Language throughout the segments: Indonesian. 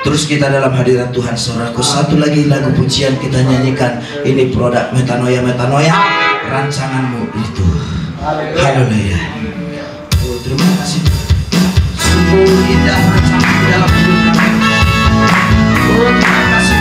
Terus kita dalam hadirat Tuhan, saudaraku. Satu lagi lagu pujian kita nyanyikan. Ini produk Metanoia, Metanoia, rancanganmu itu. Haleluya. Oh, terima kasih. Sungguh indah rancanganmu dalam hidup kami. Oh, terima kasih.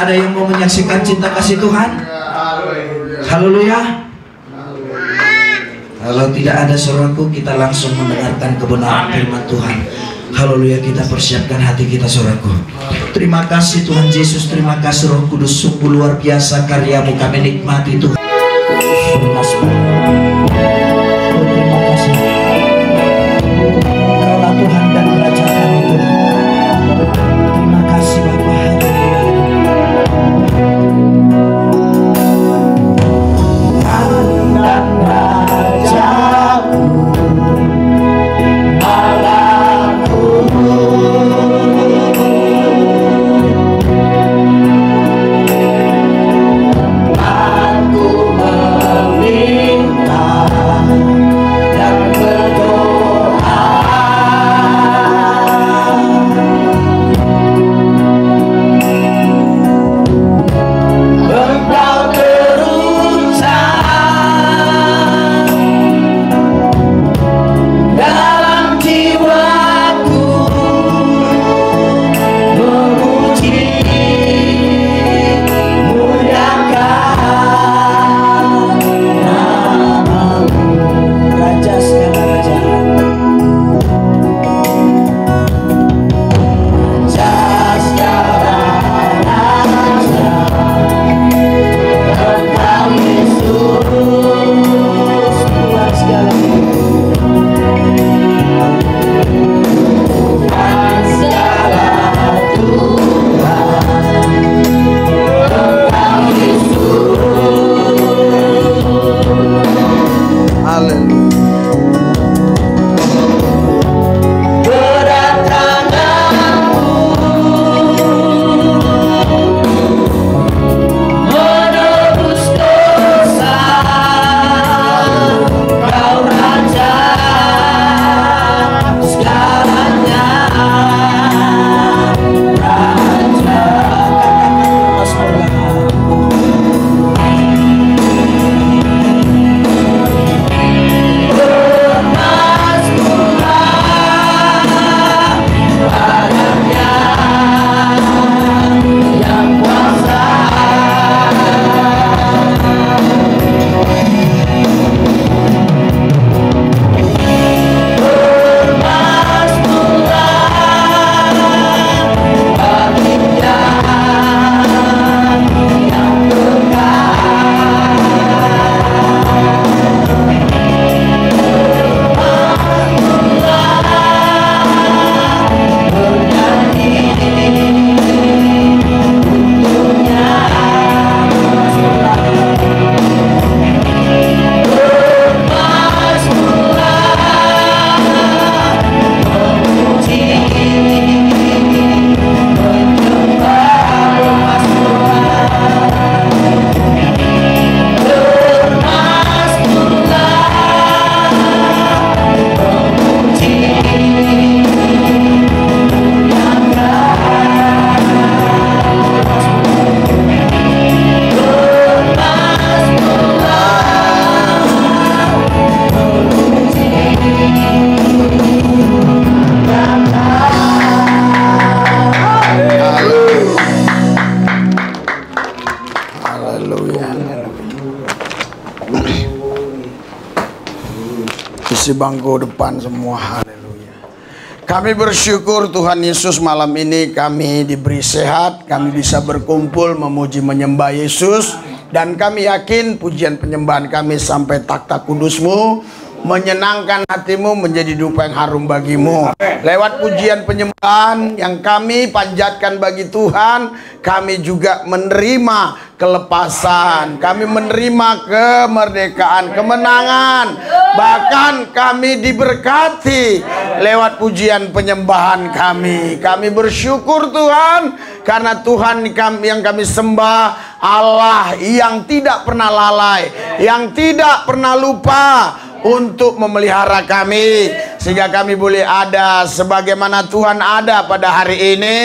Ada yang mau menyaksikan cinta kasih Tuhan? Haleluya. Kalau tidak ada, saudaraku, kita langsung mendengarkan kebenaran firman Tuhan. Haleluya, kita persiapkan hati kita, saudaraku. Terima kasih Tuhan Yesus, terima kasih Roh Kudus, sungguh luar biasa karyamu, kami nikmati Tuhan. Terima kasih. Kaulah Tuhan dan Raja kami Tuhan. Terima kasih Bapa. Dan Rajaku Allahku, aku meminta Isi bangku depan semua. Haleluya. Kami bersyukur Tuhan Yesus, malam ini kami diberi sehat, kami bisa berkumpul memuji menyembah Yesus, dan kami yakin pujian penyembahan kami sampai takhta kudus-Mu menyenangkan hatimu, menjadi dupa yang harum bagimu. Lewat pujian penyembahan yang kami panjatkan bagi Tuhan, kami juga menerima kelepasan, kami menerima kemerdekaan, kemenangan, bahkan kami diberkati lewat pujian penyembahan kami. Kami bersyukur Tuhan, karena Tuhan yang kami sembah Allah yang tidak pernah lalai, yang tidak pernah lupa untuk memelihara kami, sehingga kami boleh ada sebagaimana Tuhan ada pada hari ini,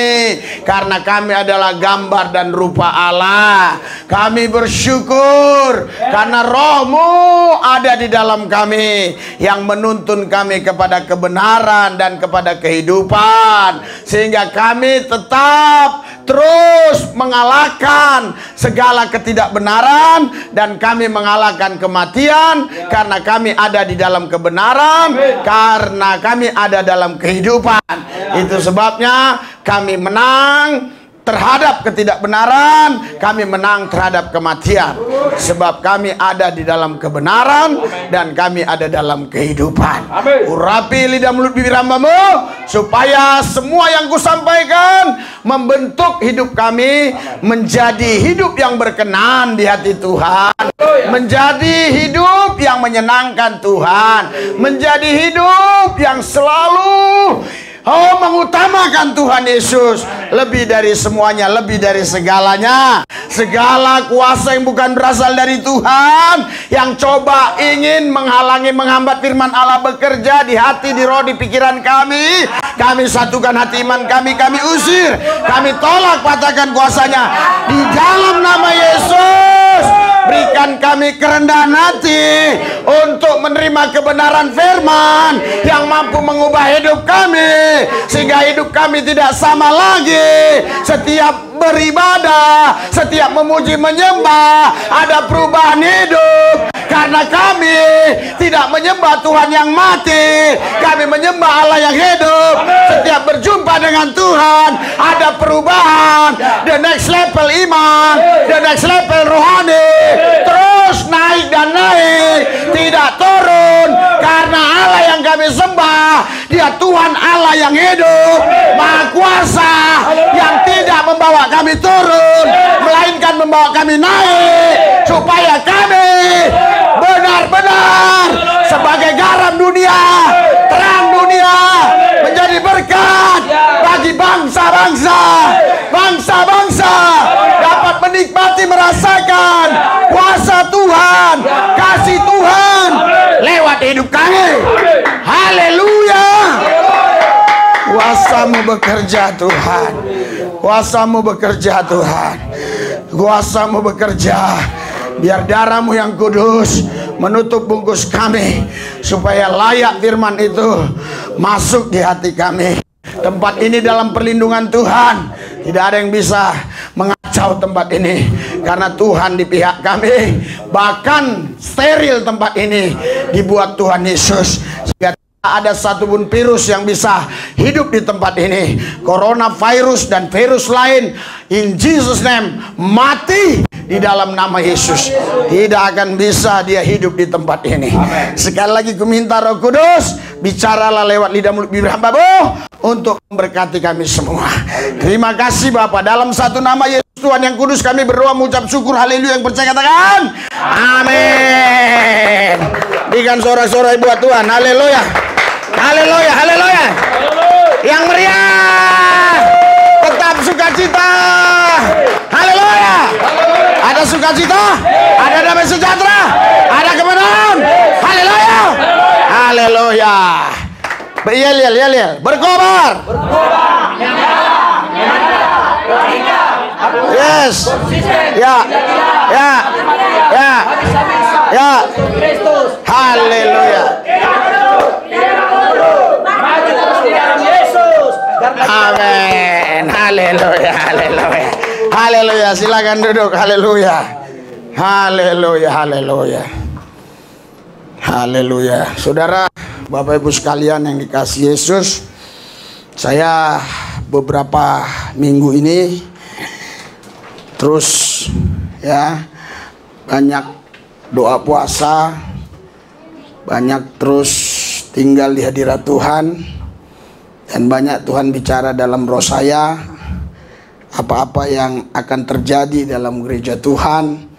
karena kami adalah gambar dan rupa Allah. Kami bersyukur karena Roh-Mu ada di dalam kami, yang menuntun kami kepada kebenaran dan kepada kehidupan, sehingga kami tetap terus mengalahkan segala ketidakbenaran, dan kami mengalahkan kematian karena kami ada di dalam kebenaran, karena kami ada dalam kehidupan. Itu sebabnya kami menang terhadap ketidakbenaran, kami menang terhadap kematian, sebab kami ada di dalam kebenaran dan kami ada dalam kehidupan. Urapi lidah mulut bibir hamba-Mu, supaya semua yang kusampaikan membentuk hidup kami menjadi hidup yang berkenan di hati Tuhan, menjadi hidup yang menyenangkan Tuhan, menjadi hidup yang selalu mengutamakan Tuhan Yesus lebih dari semuanya, lebih dari segalanya. Segala kuasa yang bukan berasal dari Tuhan, yang coba ingin menghalangi, menghambat firman Allah bekerja di hati, di roh, di pikiran kami, kami satukan hati iman kami, kami usir, kami tolak, patahkan kuasanya di dalam nama Yesus. Berikan kami kerendahan hati untuk menerima kebenaran firman yang mampu mengubah hidup kami, sehingga hidup kami tidak sama lagi. Setiap beribadah, setiap memuji menyembah, ada perubahan hidup, karena kami tidak menyembah Tuhan yang mati, kami menyembah Allah yang hidup. Setiap berjumpa dengan Tuhan ada perubahan, the next level iman, the next level rohani, terus naik dan naik, tidak turun, karena Allah yang kami sembah, Dia Tuhan Allah yang hidup, Maha Kuasa, yang tidak membawa kami turun, melainkan membawa kami naik, supaya kami benar-benar sebagai garam dunia, terang dunia, menjadi berkat bagi bangsa-bangsa, bangsa-bangsa dapat menikmati, merasakan kuasa Tuhan, kasih Tuhan lewat hidup kami. Haleluya. Kuasa-Mu bekerja Tuhan, kuasa-Mu bekerja Tuhan, kuasa-Mu bekerja. Biar darah-Mu yang kudus menutup bungkus kami, supaya layak firman itu masuk di hati kami. Tempat ini dalam perlindungan Tuhan, tidak ada yang bisa mengacau tempat ini, karena Tuhan di pihak kami. Bahkan steril tempat ini dibuat Tuhan Yesus, sehingga ada satupun virus yang bisa hidup di tempat ini. Coronavirus dan virus lain, in Jesus name, mati di dalam nama Yesus. Tidak akan bisa dia hidup di tempat ini. Sekali lagi ku minta Roh Kudus, bicaralah lewat lidah mulut bibir hamba-Mu untuk memberkati kami semua. Terima kasih Bapa, dalam satu nama Yesus Tuhan yang kudus kami berdoa, mengucap syukur. Haleluya. Yang percaya katakan amin. Berikan sorak-sorai buat Tuhan. Haleluya. Haleluya, haleluya. Yang meriah, tetap sukacita. Haleluya. Ada sukacita, ada damai sejahtera, ada kemenangan. Haleluya. Haleluya. Yel, berkobar. Yes. Ya. Haleluya. Amin. Haleluya. Haleluya. Silakan duduk. Haleluya. Haleluya, haleluya. Haleluya. Saudara, Bapak Ibu sekalian yang dikasihi Yesus, saya beberapa minggu ini terus ya banyak doa puasa, banyak terus tinggal di hadirat Tuhan, dan banyak Tuhan bicara dalam roh saya apa-apa yang akan terjadi dalam gereja Tuhan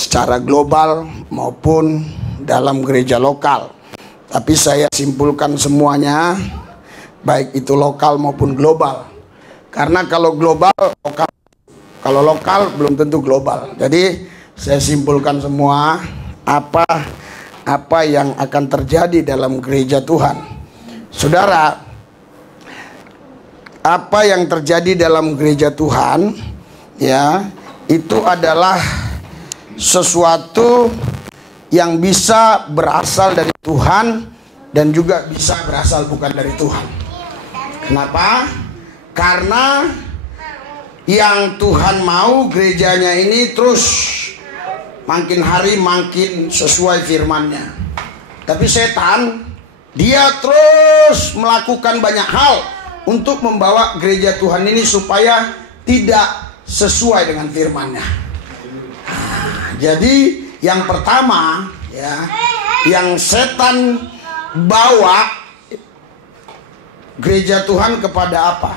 secara global maupun dalam gereja lokal. Tapi saya simpulkan semuanya, baik itu lokal maupun global. Karena kalau global lokal, kalau lokal belum tentu global. Jadi saya simpulkan semua apa yang akan terjadi dalam gereja Tuhan. Saudara, apa yang terjadi dalam gereja Tuhan ya, itu adalah sesuatu yang bisa berasal dari Tuhan dan juga bisa berasal bukan dari Tuhan. Kenapa? Karena yang Tuhan mau gerejanya ini terus makin hari makin sesuai firman-Nya. Tapi setan, dia terus melakukan banyak hal untuk membawa gereja Tuhan ini supaya tidak sesuai dengan firman-Nya. Jadi yang pertama ya, yang setan bawa gereja Tuhan kepada apa?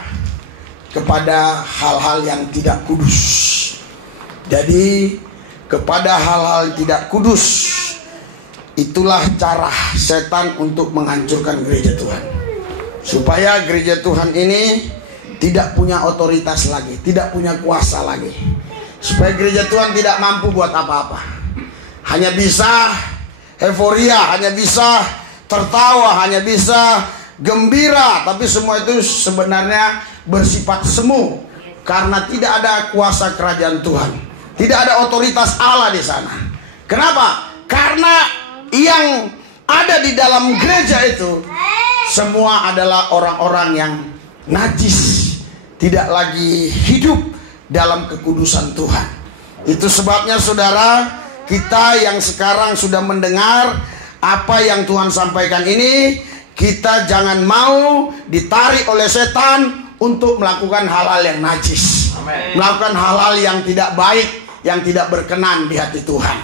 Kepada hal-hal yang tidak kudus. Jadi kepada hal-hal tidak kudus, itulah cara setan untuk menghancurkan gereja Tuhan. Supaya gereja Tuhan ini tidak punya otoritas lagi, tidak punya kuasa lagi. Supaya gereja Tuhan tidak mampu buat apa-apa. Hanya bisa euforia, hanya bisa tertawa, hanya bisa gembira. Tapi semua itu sebenarnya bersifat semu. Karena tidak ada kuasa kerajaan Tuhan, tidak ada otoritas Allah di sana. Kenapa? Karena yang ada di dalam gereja itu semua adalah orang-orang yang najis, tidak lagi hidup dalam kekudusan Tuhan. Itu sebabnya saudara, kita yang sekarang sudah mendengar apa yang Tuhan sampaikan ini, kita jangan mau ditarik oleh setan untuk melakukan hal-hal yang najis. Amen. Melakukan hal-hal yang tidak baik, yang tidak berkenan di hati Tuhan.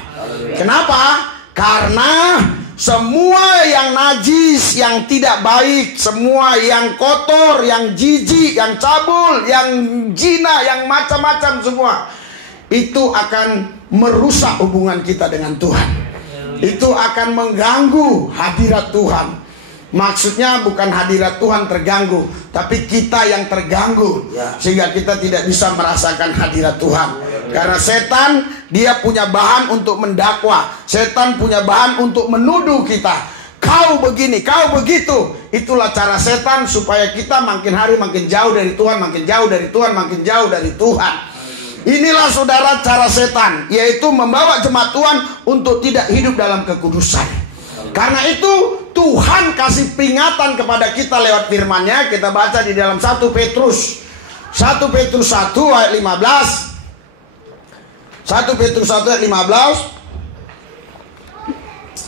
Kenapa? Karena semua yang najis, yang tidak baik, semua yang kotor, yang jijik, yang cabul, yang zina, yang macam-macam semua, itu akan merusak hubungan kita dengan Tuhan. Itu akan mengganggu hadirat Tuhan. Maksudnya bukan hadirat Tuhan terganggu, tapi kita yang terganggu, sehingga kita tidak bisa merasakan hadirat Tuhan. Karena setan, dia punya bahan untuk mendakwa. Setan punya bahan untuk menuduh kita. Kau begini, kau begitu. Itulah cara setan supaya kita makin hari makin jauh dari Tuhan, makin jauh dari Tuhan, makin jauh dari Tuhan. Inilah saudara cara setan, yaitu membawa jemaat Tuhan untuk tidak hidup dalam kekudusan. Karena itu Tuhan kasih peringatan kepada kita lewat firman-Nya. Kita baca di dalam 1 Petrus 1 ayat 15. 1 Petrus 1 ayat 15.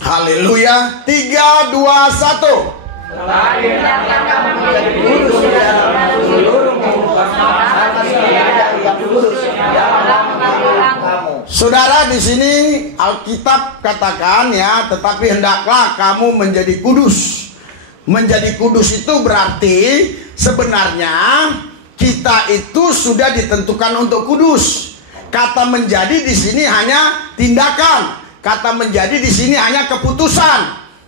Haleluya. 3, 2, 1. Saudara, di sini Alkitab katakan ya, tetapi hendaklah kamu menjadi kudus. Menjadi kudus itu berarti sebenarnya kita itu sudah ditentukan untuk kudus. Kata menjadi di sini hanya tindakan. Kata menjadi di sini hanya keputusan.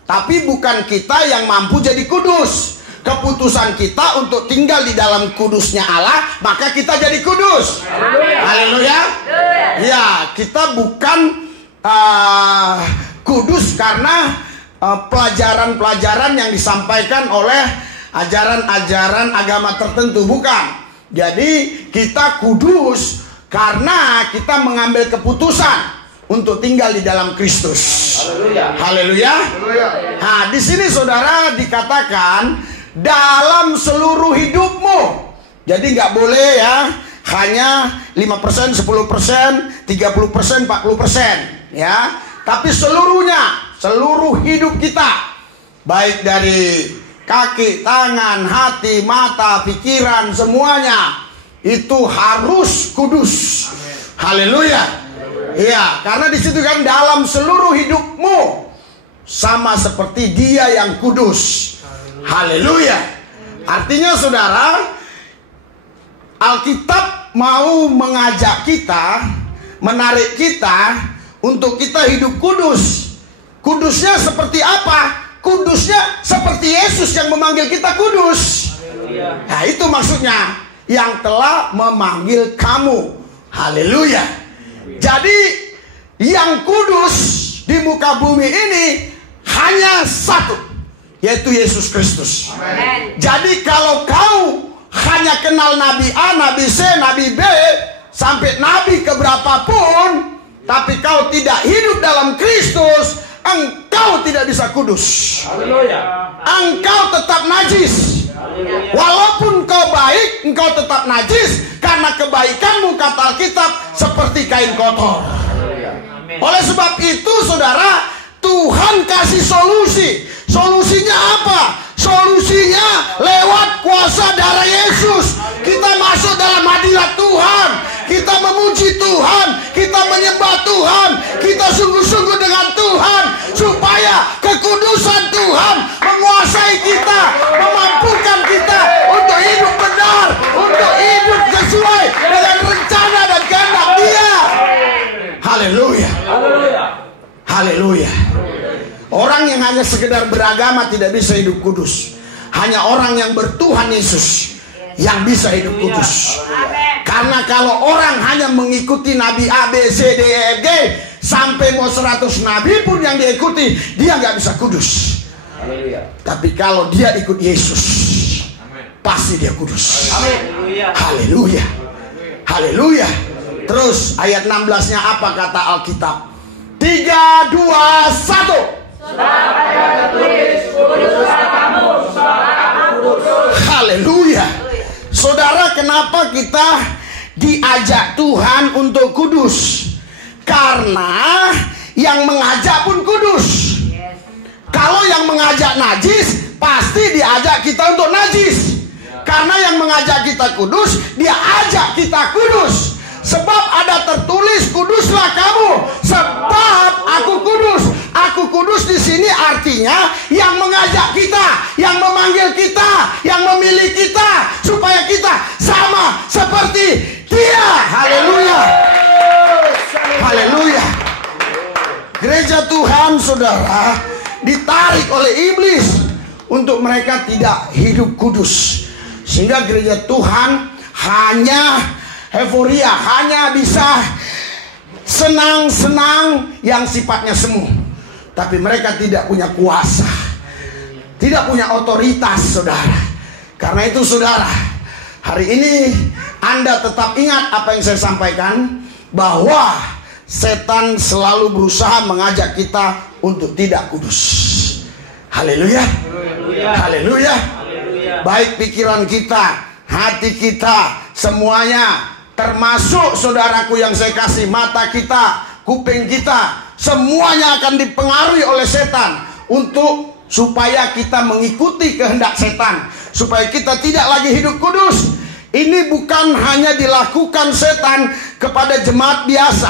Tapi bukan kita yang mampu jadi kudus. Keputusan kita untuk tinggal di dalam kudusnya Allah, maka kita jadi kudus. Haleluya. Ya, kita bukan kudus karena pelajaran-pelajaran yang disampaikan oleh ajaran-ajaran agama tertentu, bukan. Jadi kita kudus karena kita mengambil keputusan untuk tinggal di dalam Kristus. Haleluya. Nah, di sini saudara dikatakan dalam seluruh hidupmu. Jadi nggak boleh ya hanya 5%, 10%, 30%, 40%, ya. Tapi seluruhnya, seluruh hidup kita, baik dari kaki, tangan, hati, mata, pikiran, semuanya itu harus kudus. Haleluya. Iya, karena di situ kan dalam seluruh hidupmu sama seperti Dia yang kudus. Haleluya. Artinya saudara, Alkitab mau mengajak kita, menarik kita untuk kita hidup kudus. Kudusnya seperti apa? Kudusnya seperti Yesus yang memanggil kita kudus. Nah, itu maksudnya, yang telah memanggil kamu. Haleluya. Jadi yang kudus di muka bumi ini hanya satu, yaitu Yesus Kristus. Amen. Jadi kalau kau hanya kenal Nabi A, Nabi C, Nabi B, sampai Nabi keberapapun, tapi kau tidak hidup dalam Kristus, engkau tidak bisa kudus. Haleluya. Engkau tetap najis. Walaupun kau baik, engkau tetap najis, karena kebaikanmu, kata Alkitab, seperti kain kotor. Oleh sebab itu saudara, Tuhan kasih solusi. Solusinya apa? Solusinya lewat kuasa darah Yesus. Kita masuk dalam hadirat Tuhan, kita memuji Tuhan, kita menyembah Tuhan, kita sungguh-sungguh dengan Tuhan, supaya kekudusan Tuhan menguasai kita, memampukan kita untuk hidup benar, untuk hidup sesuai dengan rencana dan kehendak Dia. Haleluya. Haleluya. Orang yang hanya sekedar beragama tidak bisa hidup kudus. Hanya orang yang bertuhan Yesus yang bisa hidup kudus. Karena kalau orang hanya mengikuti Nabi A, B, C, D, E, F, G, sampai mau 100 Nabi pun yang dia ikuti, dia nggak bisa kudus. Tapi kalau dia ikut Yesus, pasti dia kudus. Haleluya. Haleluya. Terus ayat 16-nya apa kata Alkitab? 3, 2, 1. Haleluya. Saudara, kenapa kita diajak Tuhan untuk kudus? Karena yang mengajak pun kudus. Kalau yang mengajak najis, pasti diajak kita untuk najis. Karena yang mengajak kita kudus, dia ajak kita kudus. Sebab ada tertulis, kuduslah kamu, sebab aku kudus. Aku kudus di sini artinya yang mengajak kita, yang memanggil kita, yang memilih kita, supaya kita sama seperti Dia. Haleluya. Haleluya. Gereja Tuhan, saudara, ditarik oleh iblis untuk mereka tidak hidup kudus, sehingga gereja Tuhan hanya euforia, hanya bisa senang-senang yang sifatnya semu. Tapi mereka tidak punya kuasa, tidak punya otoritas, saudara. Karena itu saudara, hari ini Anda tetap ingat apa yang saya sampaikan, bahwa setan selalu berusaha mengajak kita untuk tidak kudus. Haleluya. Haleluya. Baik pikiran kita, hati kita, semuanya, termasuk saudaraku yang saya kasih, mata kita, kuping kita, semuanya akan dipengaruhi oleh setan untuk supaya kita mengikuti kehendak setan, supaya kita tidak lagi hidup kudus. Ini bukan hanya dilakukan setan kepada jemaat biasa,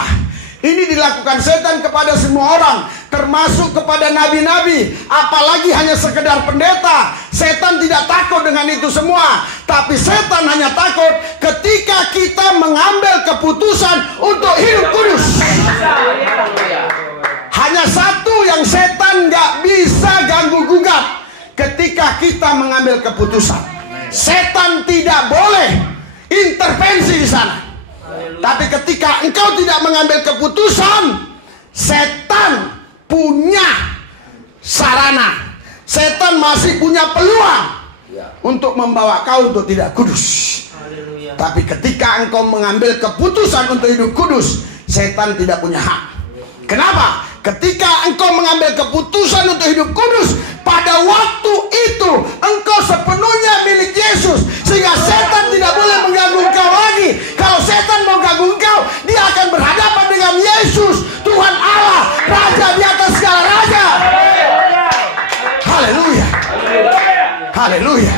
ini dilakukan setan kepada semua orang, termasuk kepada nabi-nabi, apalagi hanya sekedar pendeta. Setan tidak takut dengan itu semua, tapi setan hanya takut ketika kita mengambil keputusan untuk hidup kudus. Hanya satu yang setan nggak bisa ganggu gugat, ketika kita mengambil keputusan. Setan tidak boleh intervensi di sana. Tapi ketika engkau tidak mengambil keputusan, setan punya sarana, setan masih punya peluang untuk membawa kau untuk tidak kudus. Tapi ketika engkau mengambil keputusan untuk hidup kudus, setan tidak punya hak. Kenapa? ketika engkau mengambil keputusan untuk hidup kudus, pada waktu itu engkau sepenuhnya milik Yesus, sehingga setan tidak boleh mengganggu engkau lagi. Kalau setan mau ganggu engkau, dia akan berhadapan dengan Yesus, Tuhan Allah, Raja di atas segala raja. Haleluya. Haleluya.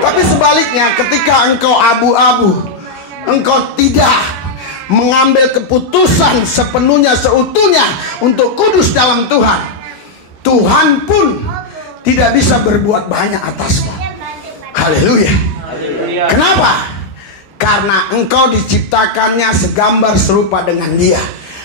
Tapi sebaliknya, ketika engkau abu-abu, engkau tidak mengambil keputusan sepenuhnya, seutuhnya untuk kudus dalam Tuhan, Tuhan pun tidak bisa berbuat banyak atasmu. Haleluya. Kenapa? Karena engkau diciptakannya segambar serupa dengan Dia.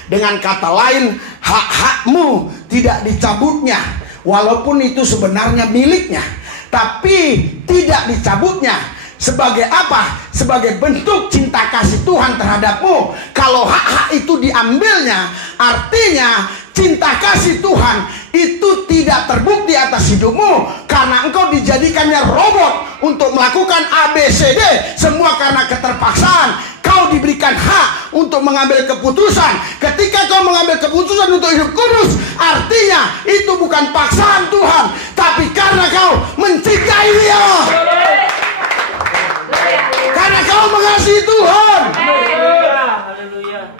Dengan kata lain, hak-hakmu tidak dicabutnya, walaupun itu sebenarnya miliknya, tapi tidak dicabutnya. Sebagai apa? Sebagai bentuk cinta kasih Tuhan terhadapmu. Kalau hak-hak itu diambilnya, artinya cinta kasih Tuhan itu tidak terbukti atas hidupmu, karena engkau dijadikannya robot untuk melakukan ABCD, semua karena keterpaksaan. Kau diberikan hak untuk mengambil keputusan. Ketika kau mengambil keputusan untuk hidup kudus, artinya itu bukan paksaan Tuhan, tapi karena kau mencintai Dia, karena kau mengasihi Tuhan.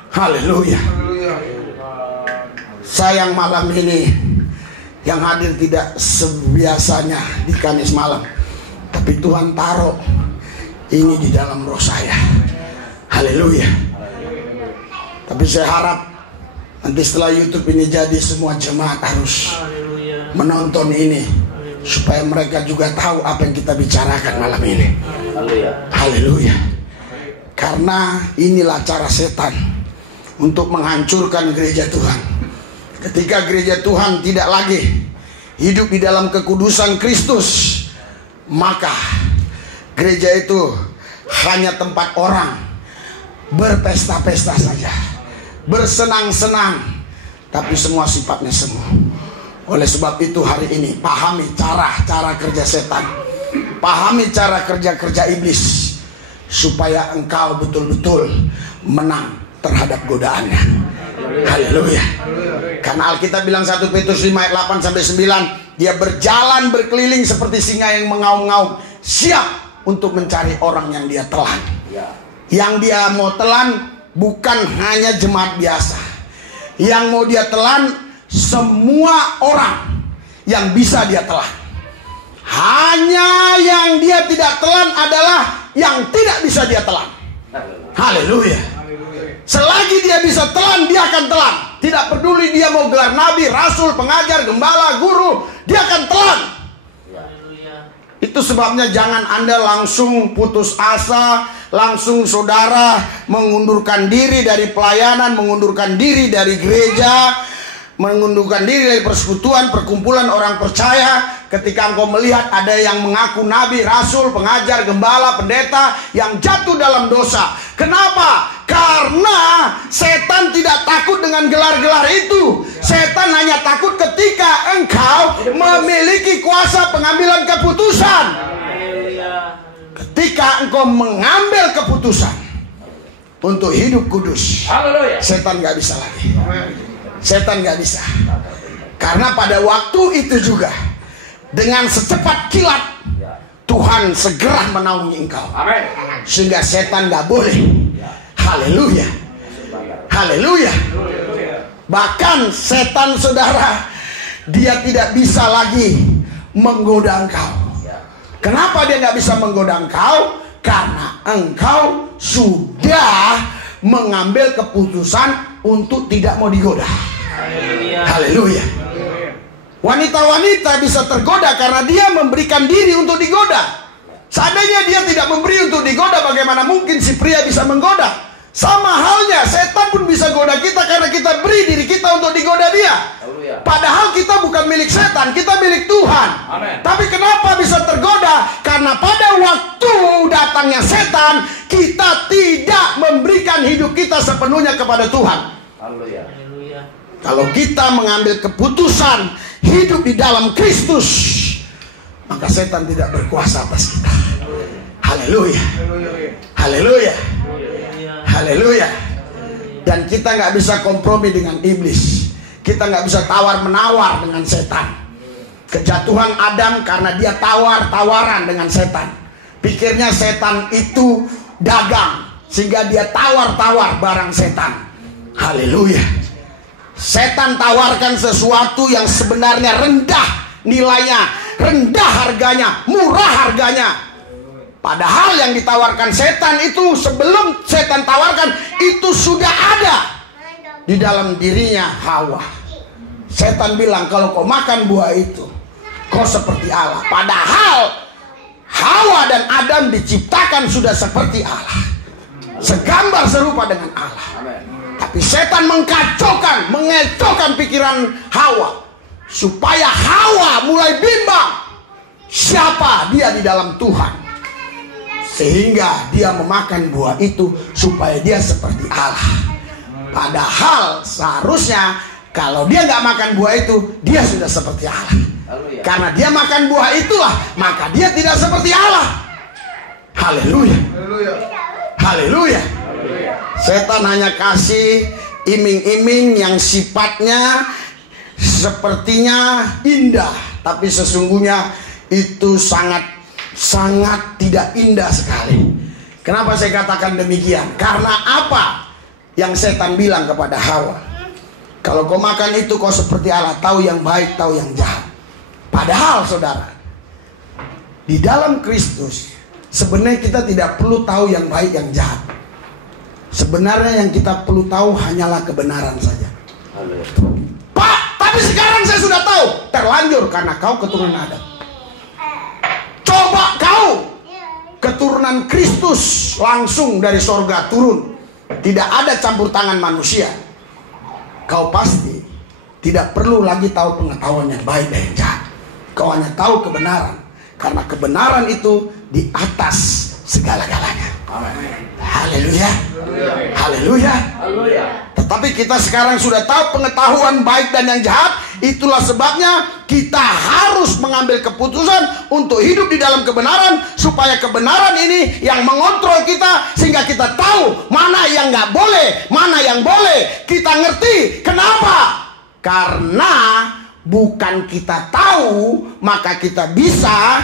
Haleluya. Sayang malam ini yang hadir tidak sebiasanya di Kamis malam, tapi Tuhan taruh ini di dalam roh saya. Haleluya. Tapi saya harap nanti setelah YouTube ini jadi, semua jemaat harus menonton ini, supaya mereka juga tahu apa yang kita bicarakan malam ini. Haleluya. Karena inilah cara setan untuk menghancurkan gereja Tuhan. Ketika gereja Tuhan tidak lagi hidup di dalam kekudusan Kristus, maka gereja itu hanya tempat orang berpesta-pesta saja, bersenang-senang, tapi semua sifatnya semu. Oleh sebab itu hari ini pahami cara kerja setan, pahami cara kerja iblis, supaya engkau betul-betul menang terhadap godaannya. Haleluya. Karena Alkitab bilang 1 Petrus 5 ayat 8-9, dia berjalan berkeliling seperti singa yang mengaum-ngaum, siap untuk mencari orang yang dia telan. Yang dia mau telan bukan hanya jemaat biasa, yang mau dia telan semua orang yang bisa dia telan. Hanya yang dia tidak telan adalah yang tidak bisa dia telan. Haleluya. Selagi dia bisa telan, dia akan telan. Tidak peduli dia mau gelar nabi, rasul, pengajar, gembala, guru, dia akan telan. Itu sebabnya jangan Anda langsung putus asa, langsung saudara mengundurkan diri dari pelayanan, mengundurkan diri dari gereja, mengundurkan diri dari persekutuan, perkumpulan orang percaya, ketika engkau melihat ada yang mengaku nabi, rasul, pengajar, gembala, pendeta yang jatuh dalam dosa. Kenapa? Karena setan tidak takut dengan gelar-gelar itu. Setan hanya takut ketika engkau memiliki kuasa pengambilan keputusan. Ketika engkau mengambil keputusan untuk hidup kudus, setan gak bisa lagi. Setan gak bisa. Karena pada waktu itu juga, dengan secepat kilat, Tuhan segera menaungi engkau. Sehingga setan gak boleh. Haleluya. Haleluya. Bahkan setan saudara, dia tidak bisa lagi menggoda engkau. Kenapa dia gak bisa menggoda engkau? Karena engkau sudah mengambil keputusan untuk tidak mau digoda. Haleluya. Wanita-wanita bisa tergoda karena dia memberikan diri untuk digoda. Seandainya dia tidak memberi untuk digoda, bagaimana mungkin si pria bisa menggoda? Sama halnya setan pun bisa goda kita karena kita beri diri kita untuk digoda dia. Padahal kita bukan milik setan, kita milik Tuhan. Tapi kenapa bisa tergoda? Karena pada waktu datangnya setan, kita tidak memberikan hidup kita sepenuhnya kepada Tuhan. Kalau kita mengambil keputusan hidup di dalam Kristus, maka setan tidak berkuasa atas kita. Haleluya. Haleluya. Haleluya. Dan kita nggak bisa kompromi dengan iblis. Kita nggak bisa tawar-menawar dengan setan. Kejatuhan Adam karena dia tawar-tawaran dengan setan. Pikirnya setan itu dagang, sehingga dia tawar-tawar barang setan. Haleluya. Setan tawarkan sesuatu yang sebenarnya rendah nilainya, rendah harganya, murah harganya. Padahal yang ditawarkan setan itu sebelum setan tawarkan itu sudah ada di dalam dirinya Hawa. Setan bilang, kalau kau makan buah itu kau seperti Allah. Padahal Hawa dan Adam diciptakan sudah seperti Allah, segambar serupa dengan Allah. Tapi setan mengkacaukan, mengecohkan pikiran Hawa, supaya Hawa mulai bimbang siapa dia di dalam Tuhan. Sehingga dia memakan buah itu supaya dia seperti Allah. Padahal seharusnya kalau dia nggak makan buah itu, dia sudah seperti Allah. Karena dia makan buah itulah, maka dia tidak seperti Allah. Haleluya. Haleluya. Setan hanya kasih iming-iming yang sifatnya sepertinya indah, tapi sesungguhnya itu sangat tidak indah sekali. Kenapa saya katakan demikian? Karena apa yang setan bilang kepada Hawa? Kalau kau makan itu kau seperti Allah, tahu yang baik, tahu yang jahat. Padahal saudara, di dalam Kristus sebenarnya kita tidak perlu tahu yang baik yang jahat. Sebenarnya yang kita perlu tahu hanyalah kebenaran saja. Pak, tapi sekarang saya sudah tahu. Terlanjur karena kau keturunan Adam. Coba kau keturunan Kristus langsung dari sorga turun, tidak ada campur tangan manusia. Kau pasti tidak perlu lagi tahu pengetahuan yang baik dan yang jahat. Kau hanya tahu kebenaran, karena kebenaran itu di atas segala-galanya. Haleluya. Haleluya. Tetapi kita sekarang sudah tahu pengetahuan baik dan yang jahat. Itulah sebabnya kita harus mengambil keputusan untuk hidup di dalam kebenaran, supaya kebenaran ini yang mengontrol kita, sehingga kita tahu mana yang nggak boleh, mana yang boleh. Kita ngerti. Kenapa? Karena bukan kita tahu maka kita bisa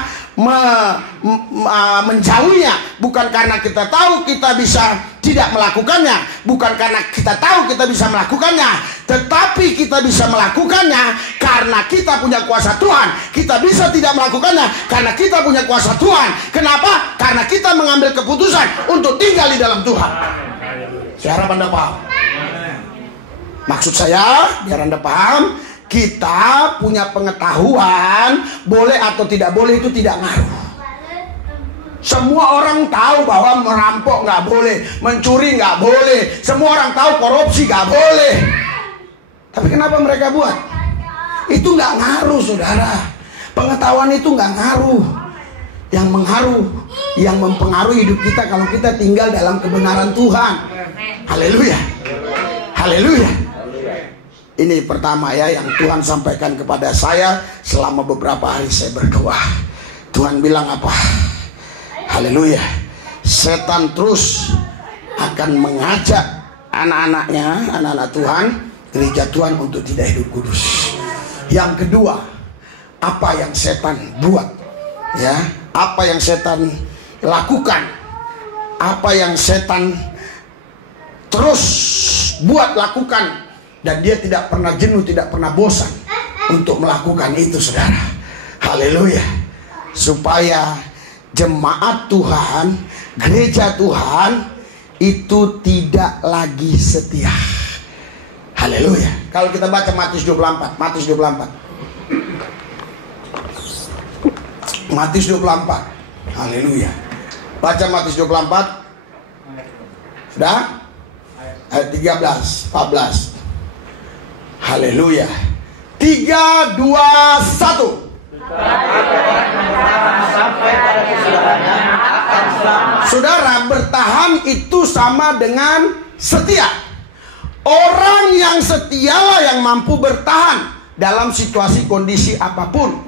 menjauhinya. Bukan karena kita tahu kita bisa tidak melakukannya. Bukan karena kita tahu kita bisa melakukannya, tetapi kita bisa melakukannya karena kita punya kuasa Tuhan. Kita bisa tidak melakukannya karena kita punya kuasa Tuhan. Kenapa? Karena kita mengambil keputusan untuk tinggal di dalam Tuhan. Saya harap Anda paham. Maksud saya, biar Anda paham, kita punya pengetahuan boleh atau tidak boleh itu tidak ngaruh. Semua orang tahu bahwa merampok nggak boleh, mencuri nggak boleh. Semua orang tahu korupsi nggak boleh. Tapi kenapa mereka buat? Itu nggak ngaruh, saudara. Pengetahuan itu nggak ngaruh. Yang mengharuh, yang mempengaruhi hidup kita kalau kita tinggal dalam kebenaran Tuhan. Haleluya. Haleluya. Ini pertama ya yang Tuhan sampaikan kepada saya selama beberapa hari saya berdoa. Tuhan bilang apa? Haleluya. Setan terus akan mengajak anak-anaknya, anak-anak Tuhan, gereja Tuhan untuk tidak hidup kudus. Yang kedua, apa yang setan buat? Ya, apa yang setan lakukan? Apa yang setan terus buat lakukan? Dan dia tidak pernah jenuh, tidak pernah bosan untuk melakukan itu, saudara. Haleluya. Supaya jemaat Tuhan, gereja Tuhan itu tidak lagi setia. Haleluya. Kalau kita baca Matius 24, Matius 24. Matius 24. Haleluya. Baca Matius 24. Sudah? Ayat 13, 14. Haleluya. 3, 2, 1. Saudara, bertahan itu sama dengan setia. Orang yang setialah yang mampu bertahan dalam situasi kondisi apapun.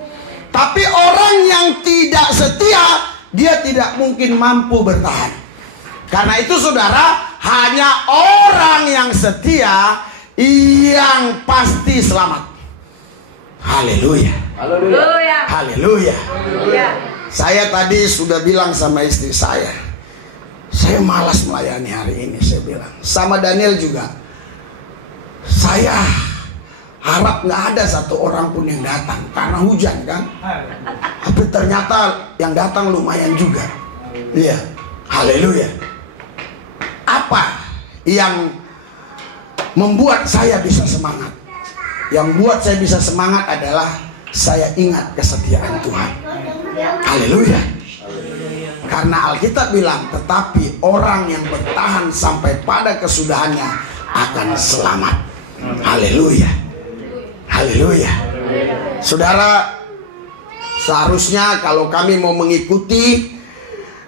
Tapi orang yang tidak setia, dia tidak mungkin mampu bertahan. Karena itu saudara, hanya orang yang setia yang pasti selamat. Haleluya. Haleluya. Haleluya. Haleluya. Saya tadi sudah bilang sama istri saya malas melayani hari ini. Saya bilang sama Daniel juga, saya harap nggak ada satu orang pun yang datang karena hujan kan. Tapi ternyata yang datang lumayan juga. Iya. Haleluya. Apa yang membuat saya bisa semangat? Yang buat saya bisa semangat adalah saya ingat kesetiaan Tuhan. Haleluya. Karena Alkitab bilang, tetapi orang yang bertahan sampai pada kesudahannya akan selamat. Haleluya. Haleluya. Saudara, seharusnya kalau kami mau mengikuti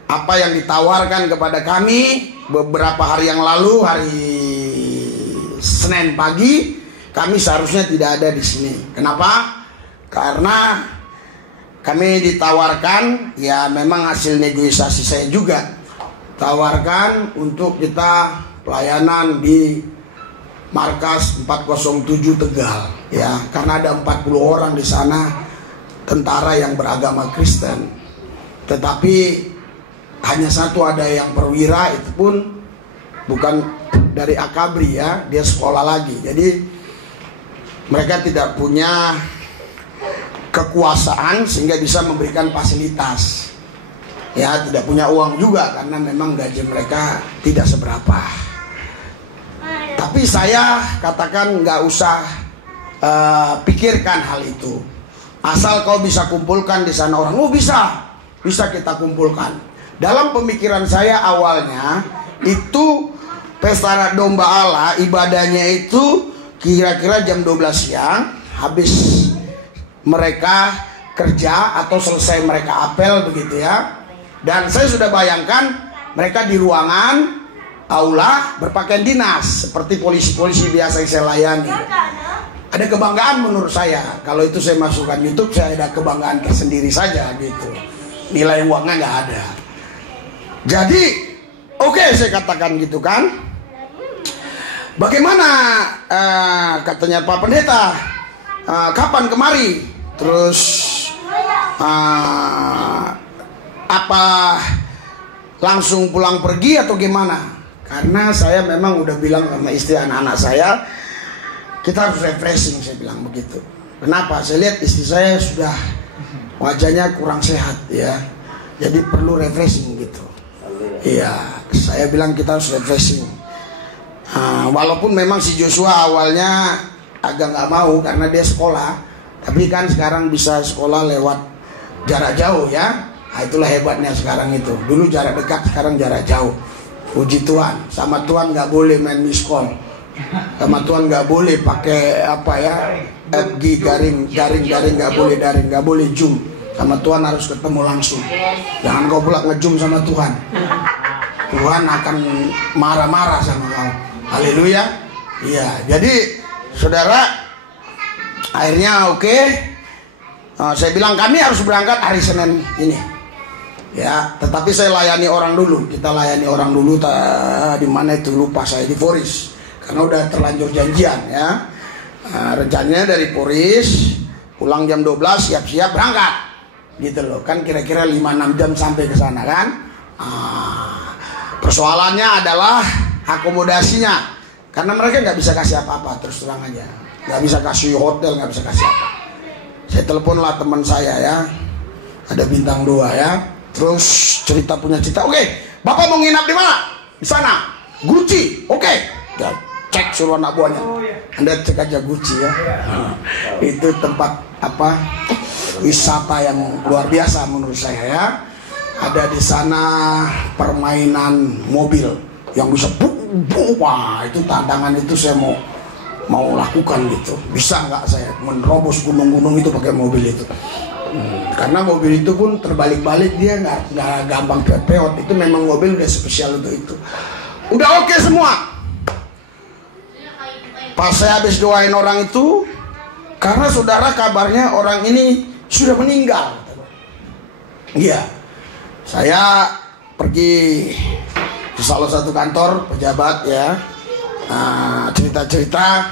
apa yang ditawarkan kepada kami beberapa hari yang lalu, hari Senin pagi, kami seharusnya tidak ada di sini. Kenapa? Karena kami ditawarkan, ya memang hasil negosiasi saya juga, tawarkan untuk kita pelayanan di markas 407 Tegal, ya, karena ada 40 orang di sana tentara yang beragama Kristen. Tetapi hanya satu ada yang perwira, itu pun bukan dari Akabri, ya, dia sekolah lagi. Jadi mereka tidak punya kekuasaan sehingga bisa memberikan fasilitas, ya, tidak punya uang juga karena memang gaji mereka tidak seberapa. Tapi saya katakan nggak usah pikirkan hal itu, asal kau bisa kumpulkan di sana orang. Oh bisa kita kumpulkan. Dalam pemikiran saya awalnya itu pesta domba Allah ibadahnya itu kira-kira jam 12 siang, habis mereka kerja atau selesai mereka apel begitu ya. Dan saya sudah bayangkan mereka di ruangan aula berpakaian dinas seperti polisi-polisi biasa yang saya layani. Ada kebanggaan menurut saya. Kalau itu saya masukkan YouTube, saya ada kebanggaan tersendiri saja gitu. Nilai uangnya nggak ada. Jadi oke, saya katakan gitu kan. Bagaimana katanya Pak Pendeta, kapan kemari? Terus apa langsung pulang pergi atau gimana? Karena saya memang udah bilang sama istri anak-anak saya, kita harus refreshing, saya bilang begitu. Kenapa? Saya lihat istri saya sudah wajahnya kurang sehat ya, jadi perlu refreshing gitu. Iya, saya bilang kita harus refreshing. Walaupun memang si Joshua awalnya agak nggak mau karena dia sekolah, tapi kan sekarang bisa sekolah lewat jarak jauh ya. Nah, itulah hebatnya sekarang itu. Dulu jarak dekat, sekarang jarak jauh. Puji Tuhan. Sama Tuhan nggak boleh main miss call. Sama Tuhan nggak boleh pakai apa ya, FG garing nggak boleh zoom. Sama Tuhan harus ketemu langsung. Jangan kau pula ngezoom sama Tuhan. Tuhan akan marah-marah sama kau. Haleluya. Iya, jadi saudara, akhirnya oke. Saya bilang kami harus berangkat hari Senin ini. Ya, tetapi saya layani orang dulu. Kita layani orang dulu di mana itu lupa saya, di Foris. Karena udah terlanjur janjian ya. Rencananya dari Foris pulang jam 12 siap-siap berangkat. Gitu loh. Kan kira-kira 5-6 jam sampai ke sana kan. Persoalannya adalah akomodasinya, karena mereka nggak bisa kasih apa-apa, terus terang aja, nggak bisa kasih hotel, nggak bisa kasih apa. Saya teleponlah teman saya ya, ada bintang 2 ya, terus punya cerita. Oke, bapak mau nginap di mana? Di sana, Gucci. Oke, ya, cek suruh anak buahnya. Anda cek aja Gucci ya. Itu tempat apa? Wisata yang luar biasa menurut saya ya. Ada di sana permainan mobil yang bisa wah, itu tantangan itu saya mau lakukan gitu. Bisa nggak saya menerobos gunung-gunung itu pakai mobil itu? Karena mobil itu pun terbalik-balik, dia nggak gampang peot. Itu memang mobil udah spesial untuk itu. Udah oke semua. Pas saya habis doain orang itu, karena saudara kabarnya orang ini sudah meninggal. Iya, saya pergi ke salah satu kantor pejabat ya, cerita-cerita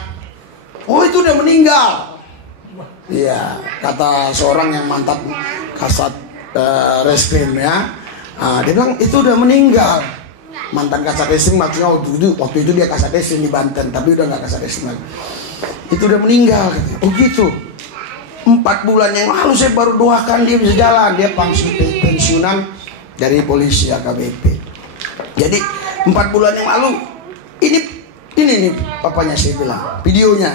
Oh itu udah meninggal. Iya, kata seorang yang mantan kasat reskrim ya. Dia bilang itu udah meninggal. Mantan kasat reskrim maksudnya waktu itu dia kasat reskrim di Banten, tapi udah nggak kasat reskrim lagi. Itu udah meninggal. Oh gitu. 4 bulan yang lalu saya baru doakan dia bisa jalan. Dia pensiunan dari polisi AKBP. Jadi 4 bulan yang lalu ini nih papanya saya bilang videonya.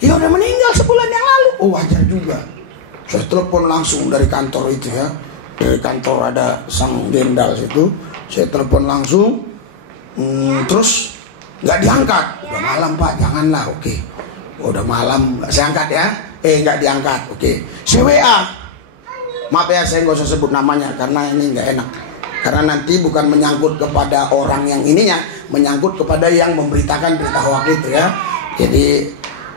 Ya udah meninggal sebulan yang lalu. Oh wajar juga. Saya telepon langsung dari kantor itu ya. Dari kantor ada sang jenderal situ. Saya telepon langsung. Terus nggak diangkat. Udah malam Pak, janganlah. Oke. Udah malam nggak saya angkat ya. Nggak diangkat. Oke. Saya WA. Maaf ya saya nggak usah sebut namanya karena ini nggak enak. Karena nanti bukan menyangkut kepada orang yang ininya, menyangkut kepada yang memberitakan berita hoax itu ya. Jadi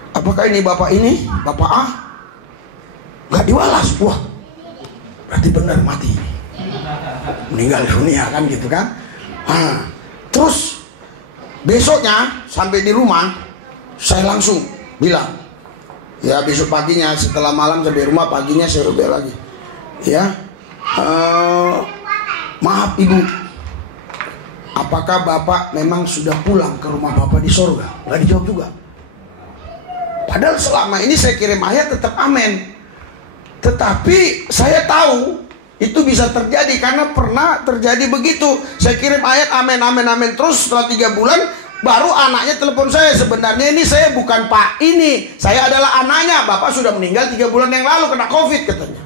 apakah ini bapak ini, bapak A? Nggak diwalas, wah berarti benar mati, meninggal dunia kan gitu kan. Terus besoknya sampai di rumah saya langsung bilang, ya besok paginya setelah malam sampai rumah paginya saya ubah lagi, ya. Maaf ibu, apakah bapak memang sudah pulang ke rumah bapak di sorga? Nggak dijawab juga. Padahal selama ini saya kirim ayat tetap amin. Tetapi saya tahu itu bisa terjadi karena pernah terjadi begitu. Saya kirim ayat amin amin amin terus setelah 3 bulan baru anaknya telepon saya. Sebenarnya ini saya bukan Pak ini, saya adalah anaknya. Bapak sudah meninggal 3 bulan yang lalu kena COVID katanya.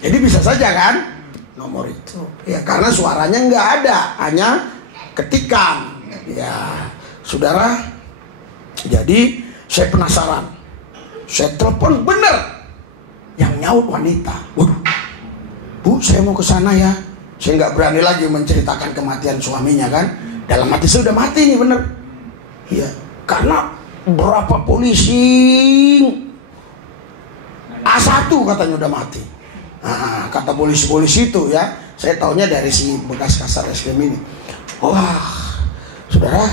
Jadi bisa saja kan nomor itu ya, karena suaranya nggak ada, hanya ketikan ya saudara. Jadi saya penasaran, saya telepon bener yang nyaut wanita. Waduh Bu, saya mau ke sana ya. Saya nggak berani lagi menceritakan kematian suaminya kan, dalam hati saya udah mati nih bener ya, karena berapa polisi A1 katanya udah mati. Kata polisi-polisi itu ya, saya taunya dari si bekas kasat reskrim ini. Wah, saudara,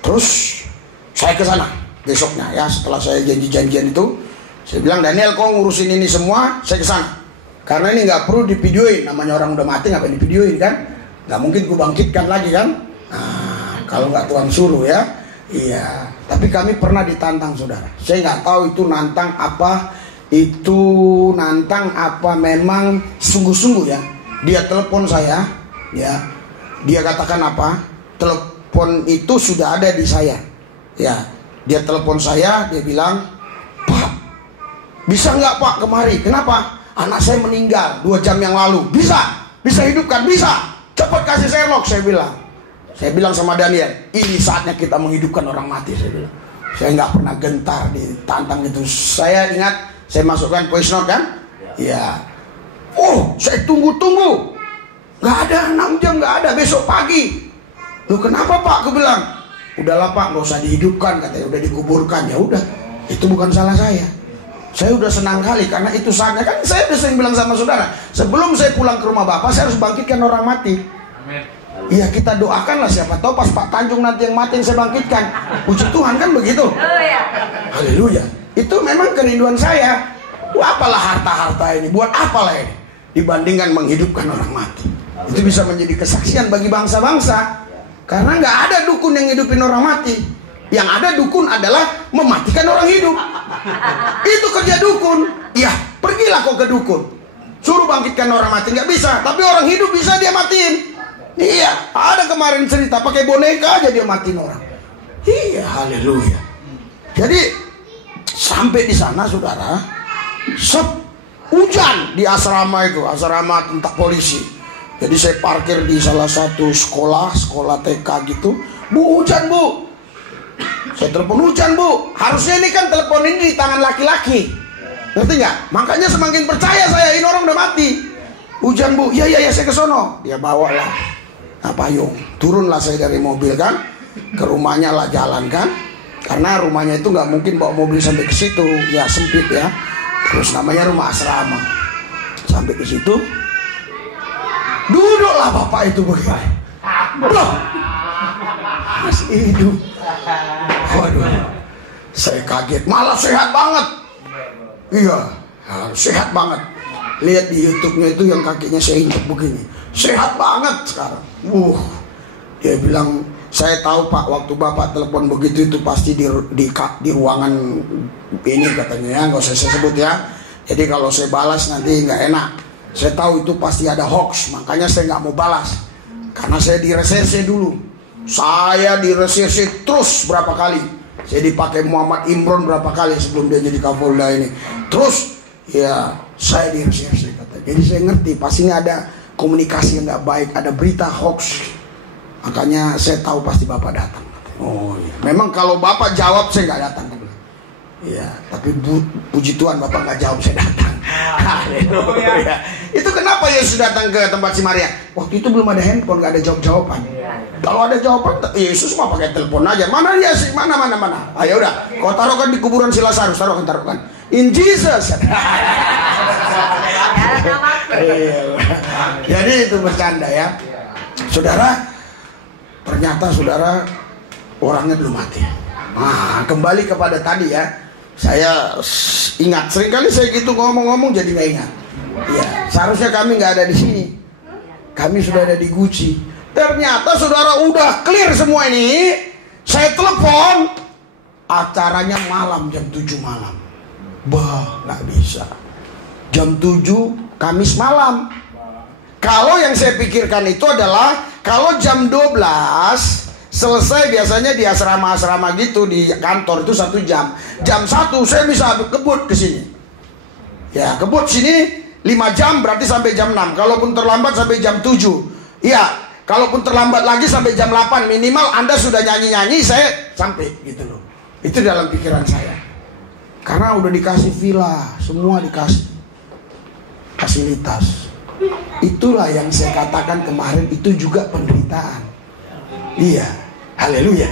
terus saya ke sana besoknya ya, setelah saya janji-janjian itu, saya bilang Daniel, kau ngurusin ini semua, saya ke sana. Karena ini nggak perlu divideoin, namanya orang udah mati ngapain divideoin kan? Nggak mungkin gue bangkitkan lagi kan? Kalau nggak Tuhan suruh ya, iya. Tapi kami pernah ditantang saudara. Saya nggak tahu itu nantang apa. Itu nantang apa memang sungguh-sungguh ya. Dia telepon saya ya, dia katakan apa, telepon itu sudah ada di saya ya. Dia telepon saya, dia bilang, Pak bisa nggak Pak kemari, kenapa? Anak saya meninggal 2 jam yang lalu. Bisa hidupkan, bisa, cepat kasih Sherlock. Saya bilang sama Daniel, ini saatnya kita menghidupkan orang mati. Saya bilang, saya nggak pernah gentar ditantang itu. Saya ingat saya masukkan voice note kan? Ya. Oh, saya tunggu. Nggak ada 6 jam, nggak ada. Besok pagi. Loh kenapa Pak? Aku bilang, udahlah Pak, nggak usah dihidupkan. Katanya udah dikuburkan. Ya udah, itu bukan salah saya. Saya udah senang kali karena itu saatnya kan. Saya udah sering bilang sama saudara, sebelum saya pulang ke rumah Bapak, saya harus bangkitkan orang mati. Iya, kita doakanlah, siapa tahu pas Pak Tanjung nanti yang mati yang saya bangkitkan. Puji Tuhan kan begitu. Haleluya. Itu memang kerinduan saya. Apalah harta-harta ini, buat apalah ini dibandingkan menghidupkan orang mati. Itu bisa menjadi kesaksian bagi bangsa-bangsa. Karena nggak ada dukun yang hidupin orang mati. Yang ada dukun adalah mematikan orang hidup. Itu kerja dukun. Ya, pergilah kau ke dukun, suruh bangkitkan orang mati, nggak bisa. Tapi orang hidup bisa dia matiin. Iya, ada kemarin cerita pakai boneka aja dia matiin orang. Iya, haleluya. Jadi sampai di sana saudara, hujan di asrama itu, asrama tentang polisi. Jadi saya parkir di salah satu sekolah TK gitu. Bu, hujan Bu. Saya telepon, hujan Bu. Harusnya ini kan telepon ini di tangan laki-laki, ngerti nggak? Makanya semakin percaya saya, ini orang udah mati. Hujan Bu, iya saya ke sono. Dia bawalah payung. Turunlah saya dari mobil kan, ke rumahnya lah jalan kan. Karena rumahnya itu nggak mungkin bawa mobil sampai ke situ, ya sempit ya. Terus namanya rumah asrama. Sampai ke situ, duduklah bapak itu begini. Loh, masih hidup. Waduh, Saya kaget, malah sehat banget. Iya, sehat banget. Lihat di YouTube-nya itu yang kakinya saya injek begini, sehat banget sekarang. Dia bilang, saya tahu Pak, waktu Bapak telepon begitu itu pasti di ruangan ini katanya ya, nggak usah saya sebut ya. Jadi kalau saya balas nanti nggak enak. Saya tahu itu pasti ada hoax, makanya saya nggak mau balas. Karena saya direserse dulu. Saya direserse terus berapa kali. Saya dipakai Muhammad Imron berapa kali sebelum dia jadi Kapolda ini. Terus ya saya direserse katanya. Jadi saya ngerti pasti ini ada komunikasi yang nggak baik, ada berita hoax. Makanya saya tahu pasti Bapak datang. Oh iya. Memang kalau Bapak jawab saya nggak datang. Iya, tapi puji Tuhan Bapak nggak jawab, saya datang. Haleluya. Itu kenapa Yesus datang ke tempat si Maria? Waktu itu belum ada handphone, nggak ada jawab-jawaban. Kalau ada jawaban, Yesus mah pakai telepon aja. Mana dia sih? Mana? Ayo udah, kau taruhkan di kuburan si Lazarus, taruhkan. In Jesus. Jadi itu bercanda ya, saudara. Ternyata saudara orangnya belum mati. Nah, kembali kepada tadi ya. Saya ingat, seringkali saya gitu ngomong-ngomong jadi nggak ingat. Ya, seharusnya kami nggak ada di sini. Kami sudah ada di Guci. Ternyata saudara udah clear semua ini. Saya telepon, acaranya malam jam 7 malam. Nggak bisa. Jam 7 Kamis malam. Kalau yang saya pikirkan itu adalah kalau jam 12 selesai, biasanya di asrama-asrama gitu di kantor itu 1 jam. Jam 1 saya bisa kebut ke sini. Ya, kebut sini 5 jam berarti sampai jam 6. Kalaupun terlambat sampai jam 7. Iya, kalaupun terlambat lagi sampai jam 8. Minimal Anda sudah nyanyi-nyanyi, saya sampai gitu loh. Itu dalam pikiran saya. Karena udah dikasih villa, semua dikasih fasilitas. Itulah yang saya katakan kemarin, itu juga penderitaan. Iya, haleluya.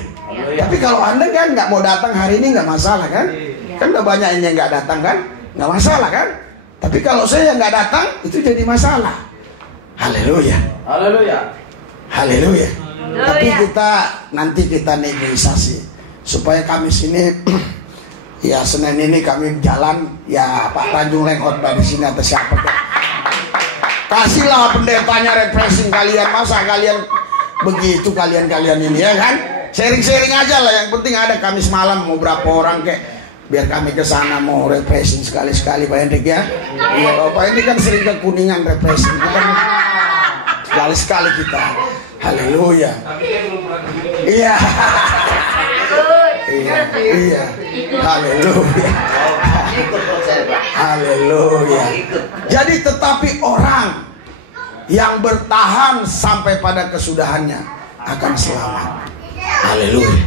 Tapi kalau Anda kan nggak mau datang hari ini nggak masalah kan? Kan udah banyak yang nggak datang kan? Nggak masalah kan? Tapi kalau saya nggak datang itu jadi masalah. Haleluya. Haleluya. Tapi nanti kita negosiasi supaya Kamis ini ya Senin ini kami jalan ya Pak Tanjung Lengkot dari sini atau siapa tuh. Kasihlah pendetanya refreshing kalian, masa kalian begitu kalian ini ya kan, sharing aja lah, yang penting ada Kamis malam mau berapa orang kek, biar kami ke sana mau refreshing sekali Pak Hendrik ya. Iya Pak Hendrik kan sering ke Kuningan refreshing, kita sekali kita. Haleluya. Iya. Haleluya. Jadi tetapi orang yang bertahan sampai pada kesudahannya akan selamat. Haleluya.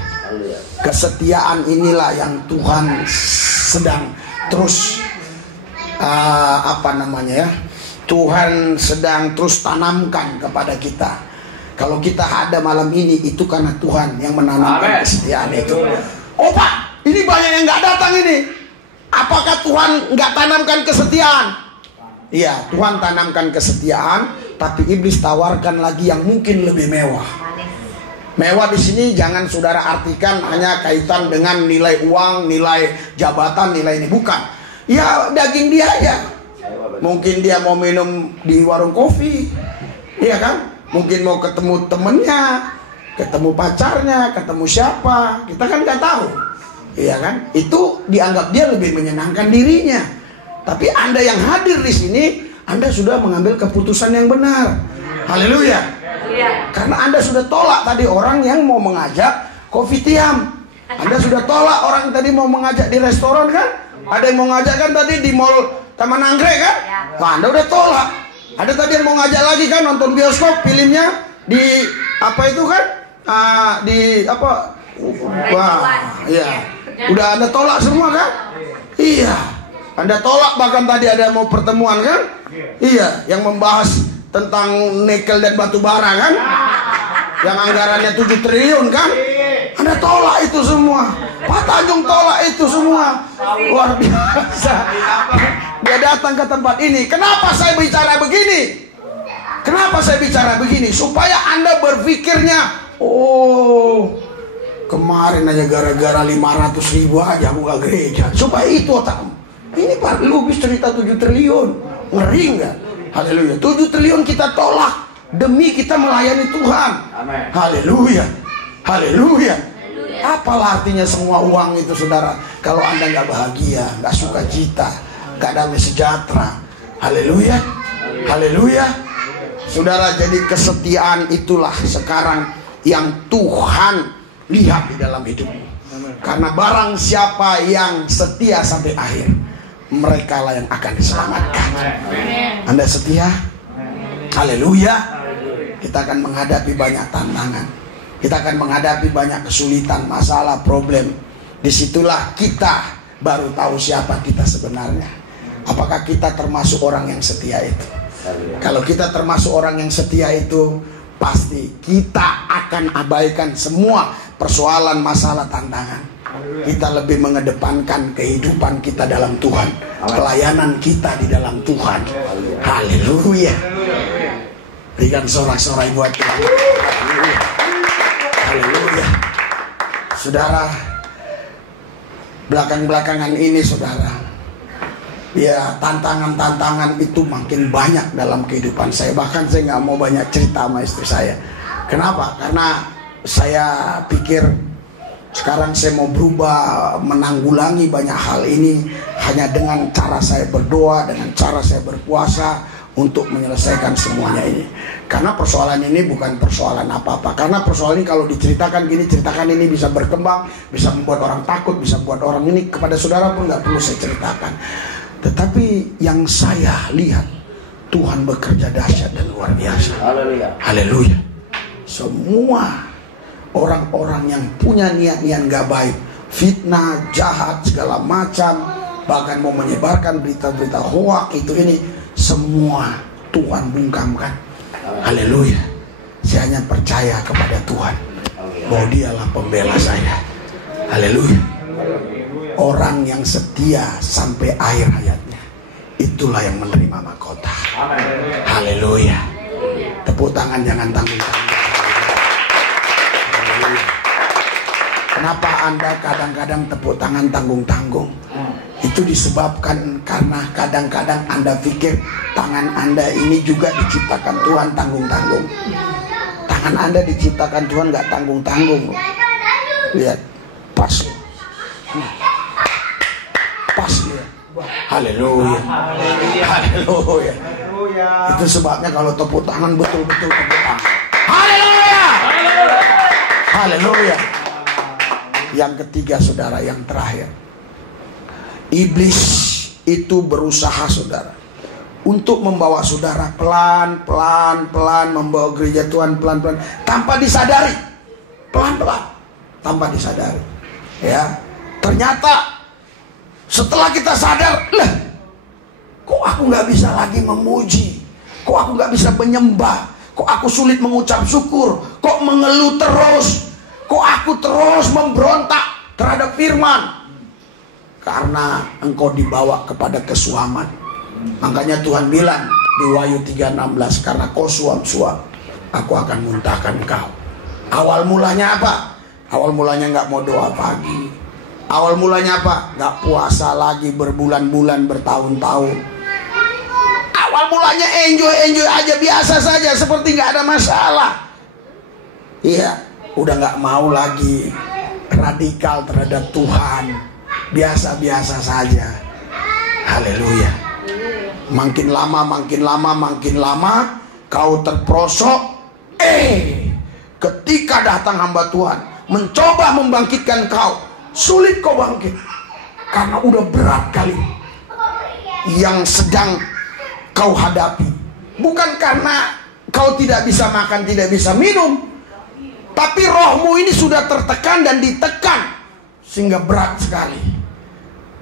Kesetiaan inilah yang Tuhan sedang terus Tuhan sedang terus tanamkan kepada kita. Kalau kita ada malam ini itu karena Tuhan yang menanamkan kesetiaan itu. Oh Pak, ini banyak yang nggak datang ini. Apakah Tuhan nggak tanamkan kesetiaan? Iya, Tuhan tanamkan kesetiaan, tapi iblis tawarkan lagi yang mungkin lebih mewah. Mewah di sini jangan saudara artikan hanya kaitan dengan nilai uang, nilai jabatan, nilai ini, bukan. Ya daging dia aja. Mungkin dia mau minum di warung kopi, iya kan? Mungkin mau ketemu temennya, ketemu pacarnya, ketemu siapa, kita kan nggak tahu, iya kan? Itu dianggap dia lebih menyenangkan dirinya. Tapi Anda yang hadir di sini, Anda sudah mengambil keputusan yang benar. Haleluya. Karena Anda sudah tolak tadi orang yang mau mengajak coffee tiam. Anda sudah tolak orang yang tadi mau mengajak di restoran kan? Ada yang mau ngajak kan tadi di mall Taman Anggrek kan? Nah, Anda udah tolak. Ada tadi yang mau ngajak lagi kan nonton bioskop filmnya di apa itu kan? Di apa? Wah, iya. Udah Anda tolak semua kan? Iya. Anda tolak, bahkan tadi ada mau pertemuan kan? Iya, yang membahas tentang nikel dan batu bara kan? Yang anggarannya 7 triliun kan? Anda tolak itu semua. Pak Tanjung tolak itu semua. Luar biasa. Dia datang ke tempat ini. Kenapa saya bicara begini? Kenapa saya bicara begini? Supaya Anda berpikirnya, oh, Kemarin aja gara-gara 500.000 aja aku gak gereja. Supaya itu otakmu. Ini Pak Lubis cerita 7 triliun. Ngeri nggak? Haleluya. 7 triliun kita tolak demi kita melayani Tuhan. Haleluya. Haleluya. Apalah artinya semua uang itu, saudara, kalau Anda nggak bahagia, nggak sukacita, nggak damai sejahtera. Haleluya. Haleluya. Saudara, jadi kesetiaan itulah sekarang yang Tuhan lihat di dalam hidupmu. Karena barang siapa yang setia sampai akhir, mereka lah yang akan diselamatkan. Anda setia? Haleluya. Kita akan menghadapi banyak tantangan. Kita akan menghadapi banyak kesulitan, masalah, problem. Disitulah kita baru tahu siapa kita sebenarnya. Apakah kita termasuk orang yang setia itu? Kalau kita termasuk orang yang setia itu, pasti kita akan abaikan semua persoalan, masalah, tantangan. Kita lebih mengedepankan kehidupan kita dalam Tuhan, pelayanan kita di dalam Tuhan. Haleluya. Berikan sorak-sorai buat Tuhan. Haleluya. Saudara, belakang-belakangan ini, saudara, ya tantangan-tantangan itu makin banyak dalam kehidupan saya. Bahkan saya nggak mau banyak cerita sama istri saya. Kenapa? Karena saya pikir sekarang saya mau berubah, menanggulangi banyak hal ini hanya dengan cara saya berdoa, dengan cara saya berpuasa untuk menyelesaikan semuanya ini. Karena persoalan ini bukan persoalan apa-apa. Karena persoalan ini kalau diceritakan gini, ceritakan ini bisa berkembang, bisa membuat orang takut, bisa membuat orang ini. Kepada saudara pun nggak perlu saya ceritakan. Tetapi yang saya lihat, Tuhan bekerja dahsyat dan luar biasa. Haleluya. Haleluya. Semua orang-orang yang punya niat-niat gak baik, fitnah, jahat, segala macam, bahkan mau menyebarkan berita-berita hoak itu ini, semua Tuhan bungkamkan. Haleluya. Saya hanya percaya kepada Tuhan bahwa Dialah pembela saya. Haleluya. Orang yang setia sampai akhir hayatnya, itulah yang menerima mahkota. Haleluya. Tepuk tangan, jangan tanggung-tanggung. Kenapa Anda kadang-kadang tepuk tangan tanggung-tanggung? Itu disebabkan karena kadang-kadang Anda pikir tangan Anda ini juga diciptakan Tuhan tanggung-tanggung. Tangan Anda diciptakan Tuhan gak tanggung-tanggung. Lihat, pas. Pas ya. Haleluya. Haleluya. Itu sebabnya kalau tepuk tangan betul-betul tepuk tangan. Haleluya. Haleluya. Yang ketiga, saudara, yang terakhir, iblis itu berusaha, saudara, untuk membawa saudara pelan-pelan membawa gereja Tuhan pelan-pelan tanpa disadari, pelan-pelan tanpa disadari. Ya, ternyata setelah kita sadar, lah, kok aku nggak bisa lagi memuji, kok aku nggak bisa menyembah, kok aku sulit mengucap syukur, kok mengeluh terus, kok aku terus memberontak terhadap firman. Karena engkau dibawa kepada kesuaman. Makanya Tuhan bilang di Wahyu 3:16, karena kau suam-suam, aku akan muntahkan engkau. Awal mulanya apa? Awal mulanya nggak mau doa pagi. Awal mulanya apa? Nggak puasa lagi berbulan-bulan, bertahun-tahun. Awal mulanya enjoy aja, biasa saja, seperti nggak ada masalah. Iya, udah nggak mau lagi radikal terhadap Tuhan, biasa-biasa saja. Haleluya. Makin lama kau terperosok. Ketika datang hamba Tuhan mencoba membangkitkan kau, sulit kau bangkit karena udah berat kali yang sedang kau hadapi. Bukan karena kau tidak bisa makan, tidak bisa minum, tapi rohmu ini sudah tertekan dan ditekan sehingga berat sekali.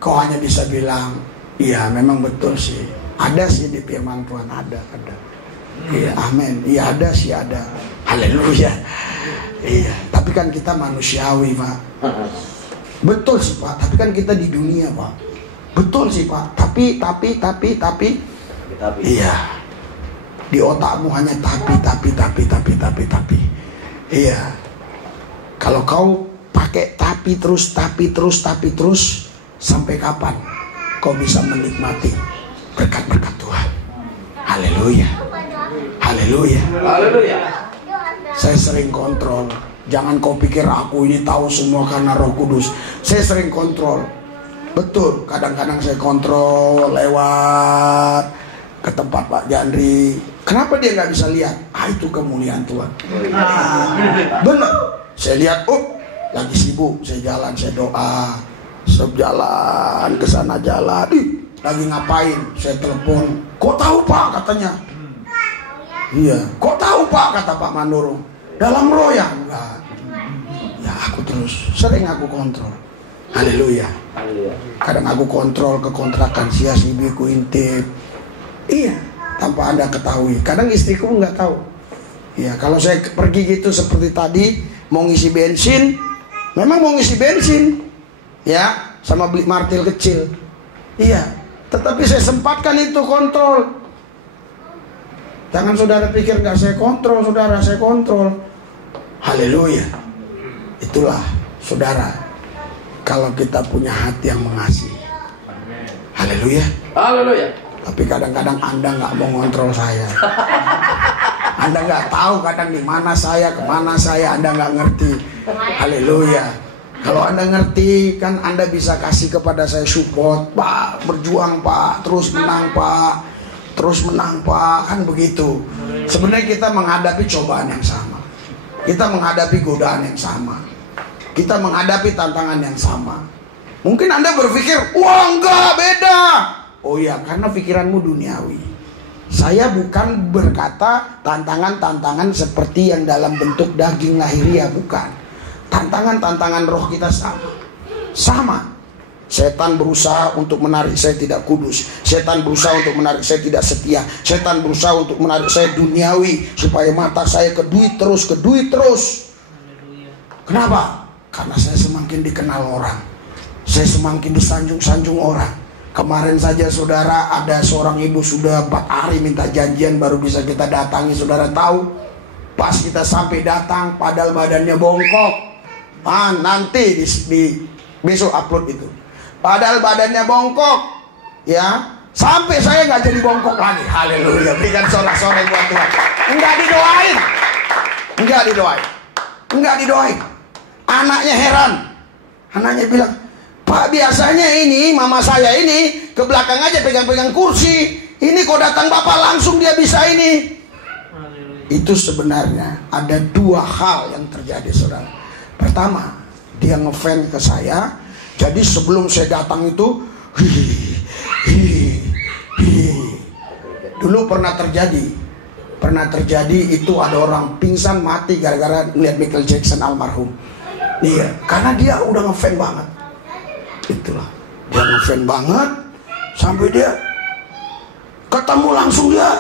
Kau hanya bisa bilang, iya memang betul sih, ada sih di firman Tuhan, ada. Iya, amin. Iya, ada sih, ada. Haleluya. Iya, tapi kan kita manusiawi, Pak. Betul sih, Pak, tapi kan kita di dunia, Pak. Betul sih, Pak, tapi. Iya, di otakmu hanya tapi. Iya, kalau kau pakai tapi terus, sampai kapan kau bisa menikmati berkat-berkat Tuhan? Haleluya. Haleluya. Haleluya. Saya sering kontrol. Jangan kau pikir aku ini tahu semua karena Roh Kudus. Saya sering kontrol. Betul, kadang-kadang saya kontrol lewat ke tempat Pak Jandri. Kenapa dia nggak bisa lihat? Itu kemuliaan Tuhan. Benar. Saya lihat, lagi sibuk. Saya jalan, saya doa. Saya jalan ke sana jalan. Lagi ngapain? Saya telepon. Kok tahu Pak? Katanya. Iya. Kok tahu Pak? Kata Pak Manurung. Dalam roh ya? Enggak. Ya aku terus. Sering aku kontrol. Haleluya. Kadang aku kontrol ke kontrakan si ku intip. Iya, tanpa Anda ketahui. Kadang istriku nggak tahu. Iya, kalau saya pergi gitu seperti tadi, mau ngisi bensin, memang mau ngisi bensin, ya, sama beli martil kecil. Iya, tetapi saya sempatkan itu kontrol. Jangan saudara pikir nggak saya kontrol, saudara, saya kontrol. Haleluya. Itulah saudara. Kalau kita punya hati yang mengasihi. Haleluya. Haleluya. Tapi kadang-kadang Anda nggak mau ngontrol saya. Anda nggak tahu kadang di mana saya, kemana saya, Anda nggak ngerti. Haleluya. Kalau Anda ngerti, kan Anda bisa kasih kepada saya support, Pak, berjuang Pak, terus menang Pak, terus menang Pak, kan begitu. Sebenarnya kita menghadapi cobaan yang sama. Kita menghadapi godaan yang sama. Kita menghadapi tantangan yang sama. Mungkin Anda berpikir, wah enggak, beda. Oh iya, karena pikiranmu duniawi. Saya bukan berkata tantangan-tantangan seperti yang dalam bentuk daging lahiriah, bukan. Tantangan-tantangan roh kita sama. Sama. Setan berusaha untuk menarik saya tidak kudus. Setan berusaha untuk menarik saya tidak setia. Setan berusaha untuk menarik saya duniawi, supaya mata saya ke duit terus. Kenapa? Karena saya semakin dikenal orang, saya semakin disanjung-sanjung orang. Kemarin saja saudara, ada seorang ibu sudah 4 hari minta janjian baru bisa kita datangi. Saudara tahu, pas kita sampai datang padahal badannya bongkok. Nanti di besok upload itu. Padahal badannya bongkok, ya, sampai saya nggak jadi bongkok lagi. Haleluya. Berikan sorak-sorai buat Tuhan. Enggak didoain. Anaknya heran. Anaknya bilang, Pak, biasanya ini mama saya ini ke belakang aja pegang-pegang kursi. Ini kok datang Bapak langsung dia bisa ini. Itu sebenarnya ada 2 hal yang terjadi, saudara. Pertama, dia ngefans ke saya. Jadi sebelum saya datang itu, dulu pernah terjadi itu ada orang pingsan mati gara-gara lihat Michael Jackson almarhum. Iya, karena dia udah ngefans banget. Itulah, dia ngefans banget sampai dia ketemu langsung dia.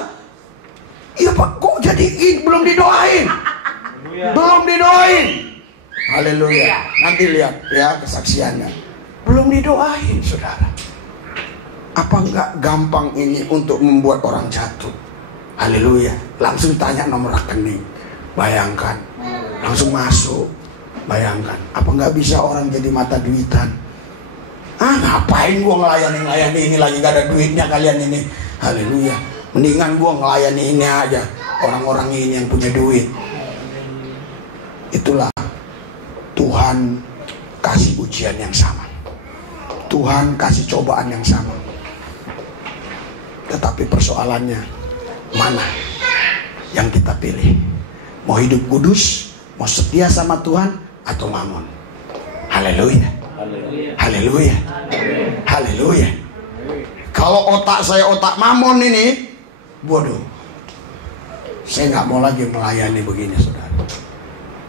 Iya Pak, kok jadi belum didoain? Belum didoain. Haleluya. Nanti lihat ya kesaksiannya. Belum didoain, saudara. Apa enggak gampang ini untuk membuat orang jatuh? Haleluya. Langsung tanya nomor rekening. Bayangkan. Langsung masuk. Bayangkan, apa nggak bisa orang jadi mata duitan? Ngapain gua ngelayani ini lagi gak ada duitnya kalian ini. Haleluya. Mendingan gua ngelayani ini aja, orang-orang ini yang punya duit. Itulah Tuhan kasih ujian yang sama. Tuhan kasih cobaan yang sama. Tetapi persoalannya, mana yang kita pilih? Mau hidup kudus, mau setia sama Tuhan, atau mamon? Haleluya. Haleluya. Haleluya. Kalau otak saya otak mamon ini, bodoh. Saya nggak mau lagi melayani begini, saudara.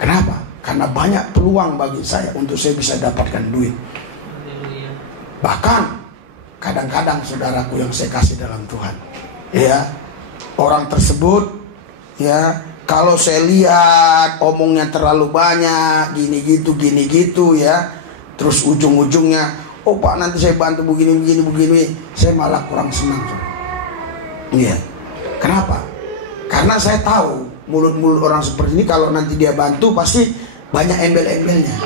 Kenapa? Karena banyak peluang bagi saya untuk saya bisa dapatkan duit. Bahkan kadang-kadang saudaraku yang saya kasih dalam Tuhan, ya, orang tersebut, ya, kalau saya lihat omongnya terlalu banyak, gini gitu ya, terus ujung-ujungnya, oh Pak nanti saya bantu begini, saya malah kurang senang. Iya. Kenapa? Karena saya tahu mulut-mulut orang seperti ini kalau nanti dia bantu pasti banyak embel-embelnya.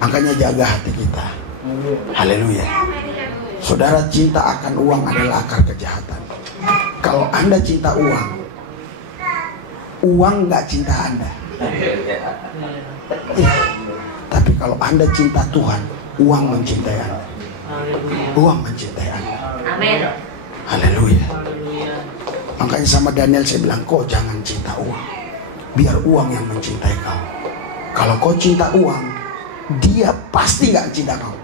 Makanya jaga hati kita. Haleluya. Saudara, cinta akan uang adalah akar kejahatan. Kalau Anda cinta uang, uang nggak cinta Anda. Tapi kalau Anda cinta Tuhan, uang mencintai Anda. Uang mencintai Anda. Amin. Haleluya. Makanya sama Daniel saya bilang, kau jangan cinta uang, biar uang yang mencintai kau. Kalau kau cinta uang, dia pasti nggak cinta kau.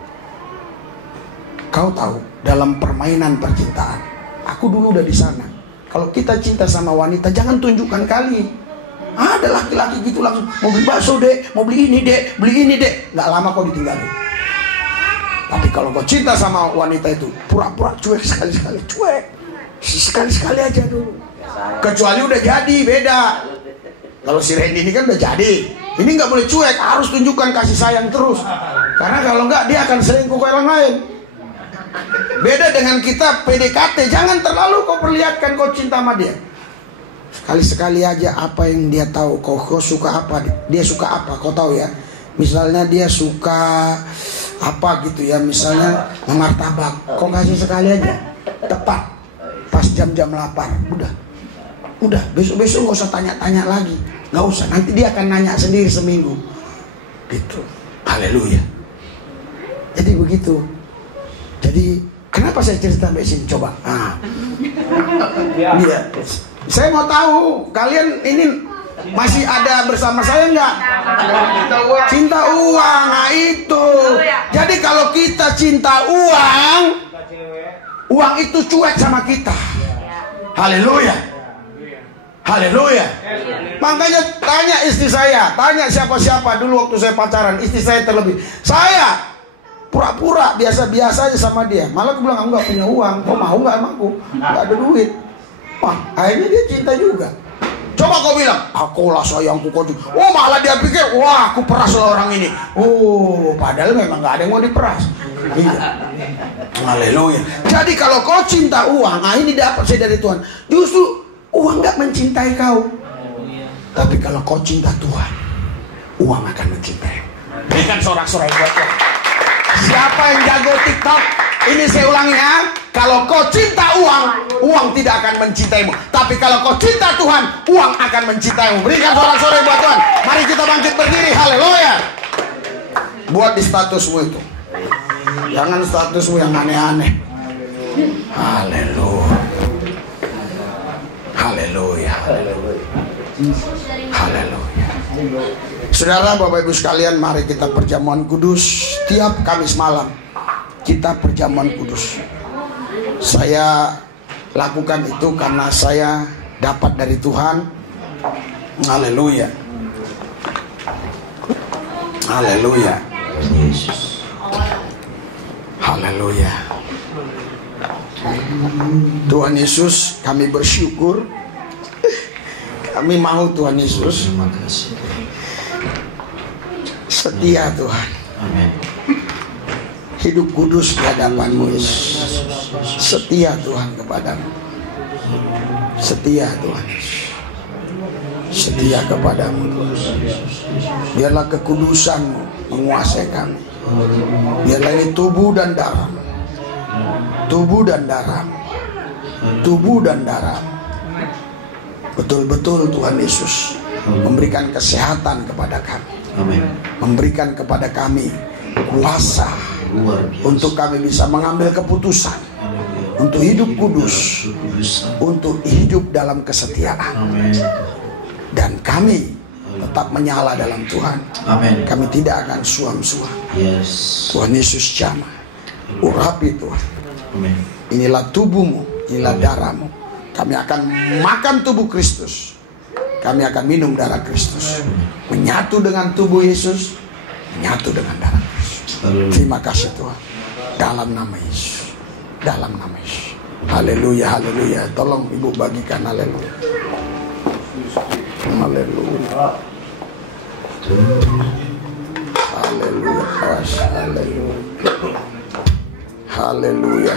Kau tahu, dalam permainan percintaan, aku dulu udah di sana. Kalau kita cinta sama wanita, jangan tunjukkan kali. Ada laki-laki gitu langsung, mau beli bakso dek, mau beli ini dek, beli ini dek. Nggak lama kau ditinggalin. Tapi kalau kau cinta sama wanita itu, pura-pura cuek sekali-sekali, cuek. Sekali-sekali aja dulu. Kecuali udah jadi, beda. Kalau si Randy ini kan udah jadi. Ini nggak boleh cuek, harus tunjukkan kasih sayang terus. Karena kalau nggak, dia akan selingkuh ke orang lain. Beda dengan kita PDKT, jangan terlalu kau perlihatkan kau cinta sama dia. Sekali-sekali aja apa yang dia tahu, kau suka apa, dia suka apa, kau tahu ya. Misalnya dia suka apa gitu ya, misalnya martabak, kau kasih sekali aja, tepat pas jam-jam lapar, udah besok-besok nggak usah tanya-tanya lagi, nggak usah, nanti dia akan nanya sendiri seminggu, gitu. Haleluya. Jadi begitu. Jadi kenapa saya cerita sampai sini? Coba. Iya. Saya mau tahu kalian ini masih ada bersama saya nggak? Cinta uang. Nah itu. Jadi kalau kita cinta uang, uang itu cuek sama kita. Haleluya. Haleluya. Makanya tanya istri saya, tanya siapa-siapa dulu waktu saya pacaran, istri saya terlebih. Saya pura-pura biasa-biasa aja sama dia. Malah aku bilang, aku gak punya uang, kau mau gak sama aku? Gak ada duit. Wah, akhirnya dia cinta juga. Coba kau bilang, akulah sayangku kau juga. Oh, malah dia pikir, wah aku peras lah orang ini. Oh, padahal memang gak ada yang mau diperas. Iya. Haleluya. Jadi kalau kau cinta uang, nah ini dapat saya dari Tuhan. Justru uang gak mencintai kau. Tapi kalau kau cinta Tuhan, uang akan mencintai. Berikan sorak-sorai buat Tuhan. Siapa yang jago TikTok? Ini saya ulangi ya. Kalau kau cinta uang, uang tidak akan mencintaimu. Tapi kalau kau cinta Tuhan, uang akan mencintaimu. Berikan sorak-sorai buat Tuhan. Mari kita bangkit berdiri. Haleluya. Buat di statusmu itu. Jangan statusmu yang aneh-aneh. Haleluya. Haleluya. Haleluya. Saudara, Bapak Ibu sekalian, mari kita perjamuan kudus. Tiap Kamis malam kita perjamuan kudus. Saya lakukan itu karena saya dapat dari Tuhan. Haleluya. Haleluya. Haleluya. Tuhan Yesus, kami bersyukur. Kami mau Tuhan Yesus. Terima kasih. Setia Tuhan. Amin. Hidup kudus di hadapan-Mu Yesus. Setia Tuhan kepadamu. Setia Tuhan Yesus. Setia kepadamu Tuhan. Biarlah kekudusan-Mu menguasai kami. Biarlah ini tubuh dan darah. Tubuh dan darah. Tubuh dan darah. Betul-betul Tuhan Yesus memberikan kesehatan kepada kami. Amin. Memberikan kepada kami kuasa untuk kami bisa mengambil keputusan untuk hidup kudus, untuk hidup dalam kesetiaan. Amin. Dan kami tetap menyala dalam Tuhan. Amin. Kami tidak akan suam-suam. Yes. Tuhan Yesus jamah. Urapi Tuhan. Amin. Inilah tubuh-Mu, inilah darah-Mu. Kami akan makan tubuh Kristus. Kami akan minum darah Kristus. Menyatu dengan tubuh Yesus, menyatu dengan darah Kristus. Terima kasih Tuhan. Dalam nama Yesus. Dalam nama Yesus. Haleluya, haleluya. Tolong Ibu bagikan haleluya. Haleluya. Haleluya. Haleluya. Haleluya. Haleluya.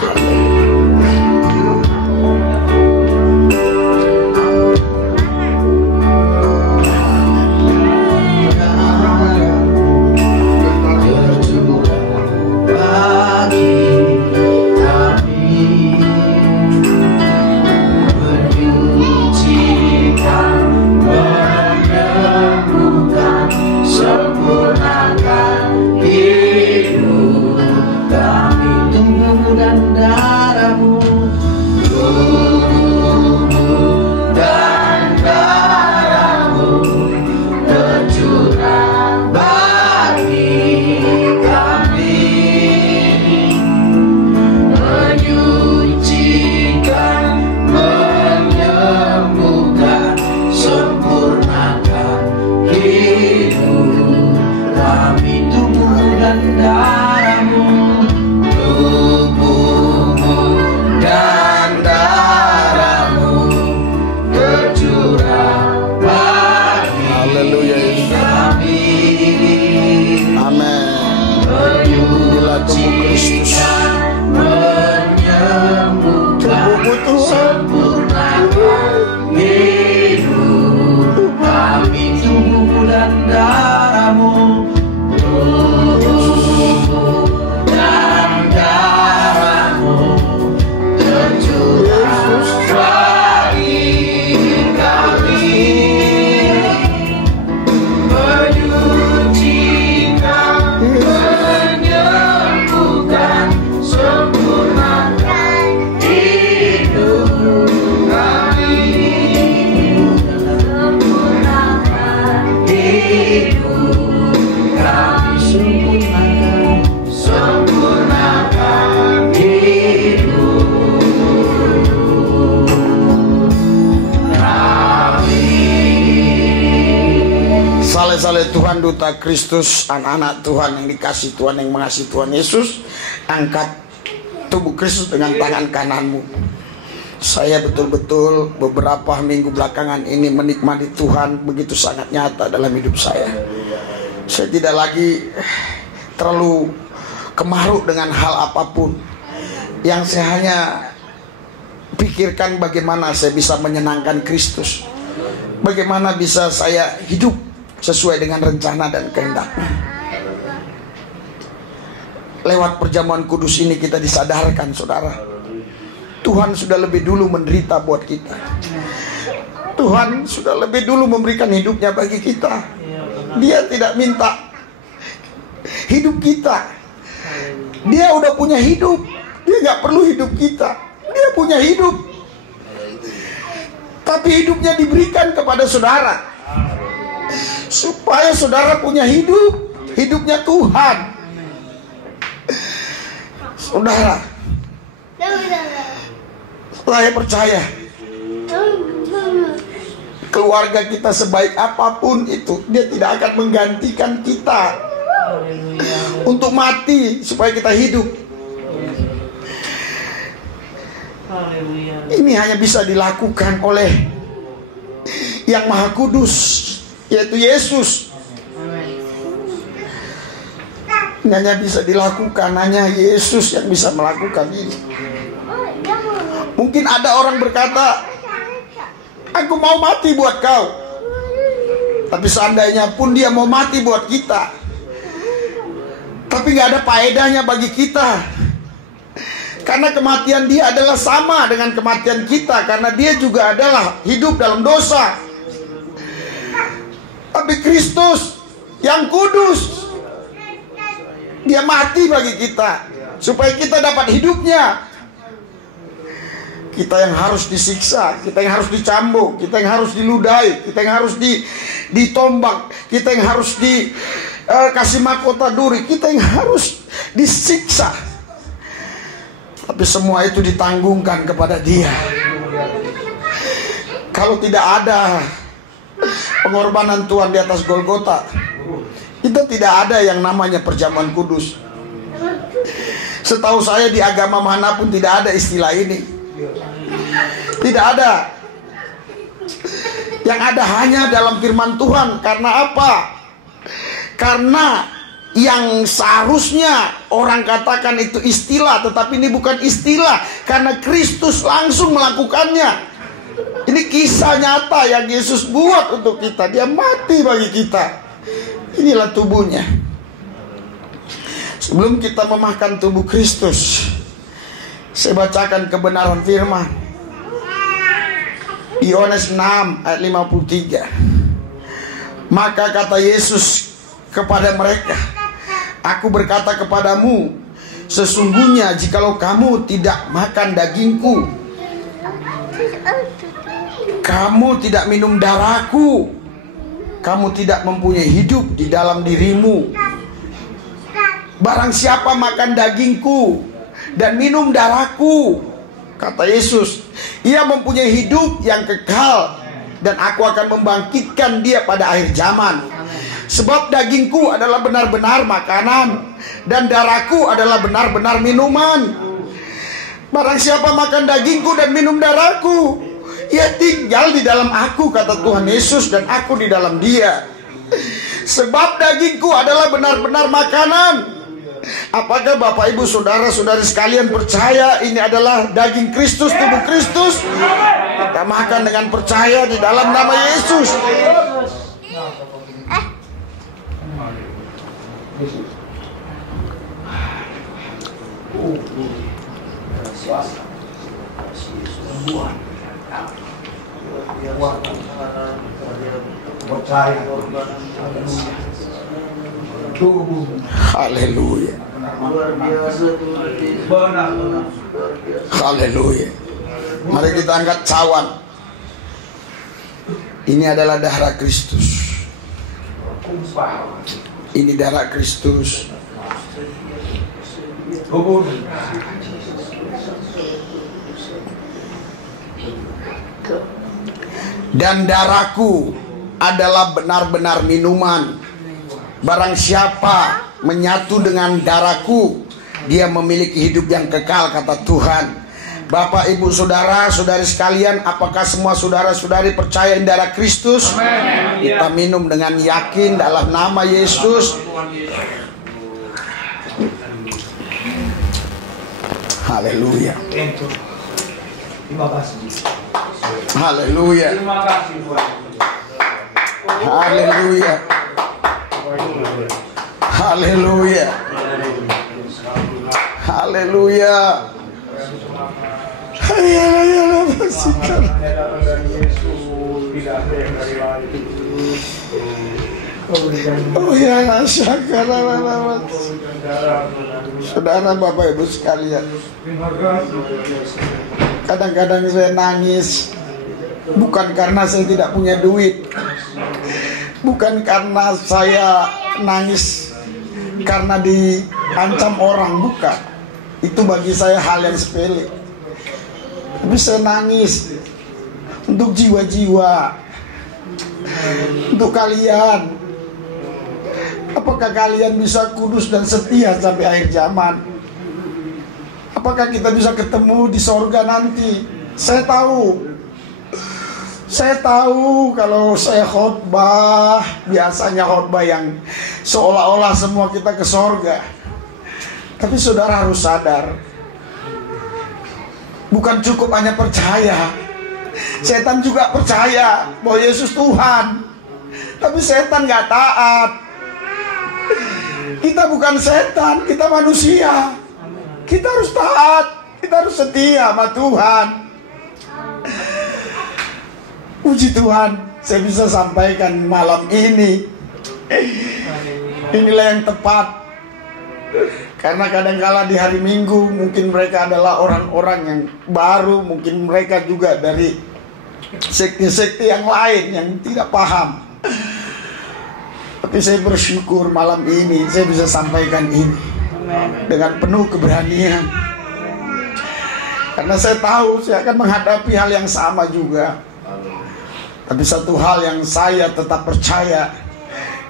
oleh Tuhan Duta Kristus, anak-anak Tuhan yang dikasih Tuhan, yang mengasihi Tuhan Yesus, angkat tubuh Kristus dengan tangan kananmu. Saya betul-betul beberapa minggu belakangan ini menikmati Tuhan begitu sangat nyata dalam hidup saya. Saya tidak lagi terlalu kemaruk dengan hal apapun. Yang saya hanya pikirkan bagaimana saya bisa menyenangkan Kristus, bagaimana bisa saya hidup sesuai dengan rencana dan kehendak-Nya. Lewat perjamuan kudus ini kita disadarkan, saudara, Tuhan sudah lebih dulu menderita buat kita. Tuhan sudah lebih dulu memberikan hidupnya bagi kita. Dia tidak minta hidup kita. Dia udah punya hidup. Dia nggak perlu hidup kita. Dia punya hidup, tapi hidupnya diberikan kepada saudara supaya saudara punya hidup, hidupnya Tuhan. Saudara, saya percaya keluarga kita sebaik apapun itu, dia tidak akan menggantikan kita untuk mati supaya kita hidup. Ini hanya bisa dilakukan oleh Yang Maha Kudus, yaitu Yesus. Ini hanya bisa dilakukan, hanya Yesus yang bisa melakukan ini. Mungkin ada orang berkata, aku mau mati buat kau. Tapi seandainya pun dia mau mati buat kita, tapi gak ada faedahnya bagi kita. Karena kematian dia adalah sama dengan kematian kita, karena dia juga adalah hidup dalam dosa. Tapi Kristus yang kudus, dia mati bagi kita supaya kita dapat hidupnya. Kita yang harus disiksa, kita yang harus dicambuk, kita yang harus diludahi, kita yang harus ditombak, kita yang harus dikasih mahkota duri, kita yang harus disiksa. Tapi semua itu ditanggungkan kepada Dia. Kalau tidak ada pengorbanan Tuhan di atas Golgota, kita tidak ada yang namanya perjamuan kudus. Setahu saya di agama manapun tidak ada istilah ini. Tidak ada. Yang ada hanya dalam firman Tuhan. Karena apa? Karena yang seharusnya orang katakan itu istilah, tetapi ini bukan istilah, karena Kristus langsung melakukannya. Ini kisah nyata yang Yesus buat untuk kita. Dia mati bagi kita. Inilah tubuhnya. Sebelum kita memakan tubuh Kristus, saya bacakan kebenaran firman Yohanes 6 ayat 53. Maka kata Yesus kepada mereka, aku berkata kepadamu, sesungguhnya jikalau kamu tidak makan dagingku, kamu tidak minum darahku, kamu tidak mempunyai hidup di dalam dirimu. Barang siapa makan dagingku dan minum darahku, kata Yesus, ia mempunyai hidup yang kekal, dan aku akan membangkitkan dia pada akhir zaman. Sebab dagingku adalah benar-benar makanan, dan darahku adalah benar-benar minuman. Barang siapa makan dagingku dan minum darahku, ia tinggal di dalam aku, kata Tuhan Yesus, dan aku di dalam dia. Sebab dagingku adalah benar-benar makanan. Apakah Bapak Ibu Saudara-saudari sekalian percaya ini adalah daging Kristus, tubuh Kristus? Kita makan dengan percaya di dalam nama Yesus. Haleluya. Haleluya. Mari kita angkat cawan. Ini adalah darah Kristus. Ini darah Kristus. Dan darahku adalah benar-benar minuman Barang siapa menyatu dengan darahku, dia memiliki hidup yang kekal, kata Tuhan. Bapak, ibu, saudara, saudari sekalian, apakah semua saudara-saudari percaya in darah Kristus? Amen. Kita minum dengan yakin dalam nama Yesus. Haleluya. Terima kasih. Haleluya. Terima kasih Tuhan. Haleluya. Haleluya. Haleluya. Oh ya, saudara, Bapak Ibu sekalian, kadang-kadang saya nangis bukan karena saya tidak punya duit, bukan karena saya nangis karena diancam orang, bukan. Itu bagi saya hal yang sepele. Tapi saya nangis untuk jiwa-jiwa, untuk kalian. Apakah kalian bisa kudus dan setia sampai akhir zaman? Apakah kita bisa ketemu di sorga nanti? Saya tahu kalau saya khotbah, biasanya khotbah yang seolah-olah semua kita ke sorga. Tapi saudara harus sadar, bukan cukup hanya percaya. Setan juga percaya bahwa Yesus Tuhan, tapi setan gak taat. Kita bukan setan, kita manusia. Kita harus taat, kita harus setia sama Tuhan. Puji Tuhan, saya bisa sampaikan malam ini. Inilah yang tepat. Karena kadang-kala di hari Minggu mungkin mereka adalah orang-orang yang baru, mungkin mereka juga dari sekte-sekte yang lain yang tidak paham. Tapi saya bersyukur malam ini saya bisa sampaikan ini dengan penuh keberanian. Karena saya tahu saya akan menghadapi hal yang sama juga. Tapi satu hal yang saya tetap percaya,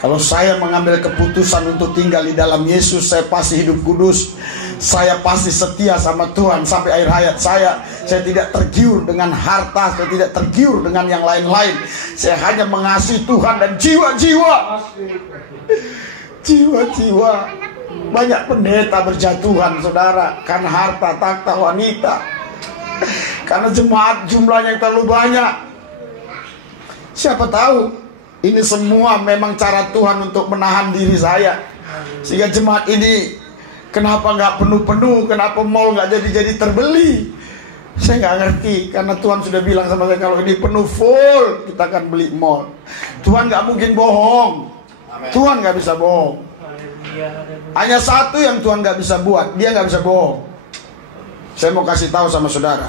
kalau saya mengambil keputusan untuk tinggal di dalam Yesus, saya pasti hidup kudus. Saya pasti setia sama Tuhan sampai akhir hayat saya. Saya tidak tergiur dengan harta, saya tidak tergiur dengan yang lain-lain. Saya hanya mengasihi Tuhan dan jiwa-jiwa. Jiwa-jiwa. Banyak pendeta berjatuhan, saudara, karena harta, takhta, wanita. Karena jemaat jumlahnya yang terlalu banyak. Siapa tahu ini semua memang cara Tuhan untuk menahan diri saya, sehingga jemaat ini kenapa nggak penuh-penuh, kenapa mall nggak jadi terbeli. Saya nggak ngerti, karena Tuhan sudah bilang sama saya, kalau ini penuh full kita akan beli mall. Tuhan nggak mungkin bohong. Tuhan nggak bisa bohong. Hanya satu yang Tuhan nggak bisa buat, dia nggak bisa bohong. Saya mau kasih tahu sama saudara,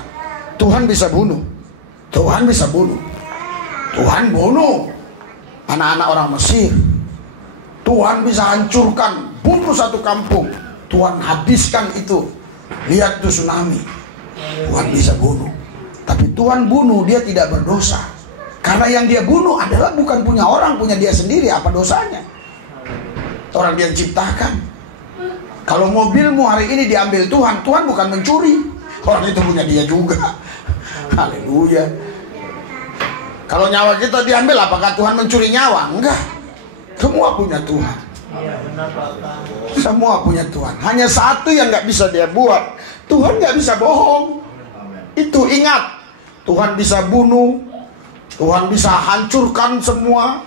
Tuhan bisa bunuh. Tuhan bisa bunuh. Tuhan bunuh anak-anak orang Mesir. Tuhan bisa hancurkan, bunuh satu kampung. Tuhan habiskan itu. Lihat tuh tsunami. Tuhan bisa bunuh. Tapi Tuhan bunuh, dia tidak berdosa. Karena yang dia bunuh adalah bukan punya orang, punya dia sendiri. Apa dosanya? Orang dia ciptakan. Kalau mobilmu hari ini diambil Tuhan, Tuhan bukan mencuri. Orang itu punya dia juga. Haleluya. Kalau nyawa kita diambil, apakah Tuhan mencuri nyawa? Enggak. Semua punya Tuhan. Semua punya Tuhan. Hanya satu yang nggak bisa dia buat. Tuhan nggak bisa bohong. Itu ingat. Tuhan bisa bunuh. Tuhan bisa hancurkan semua.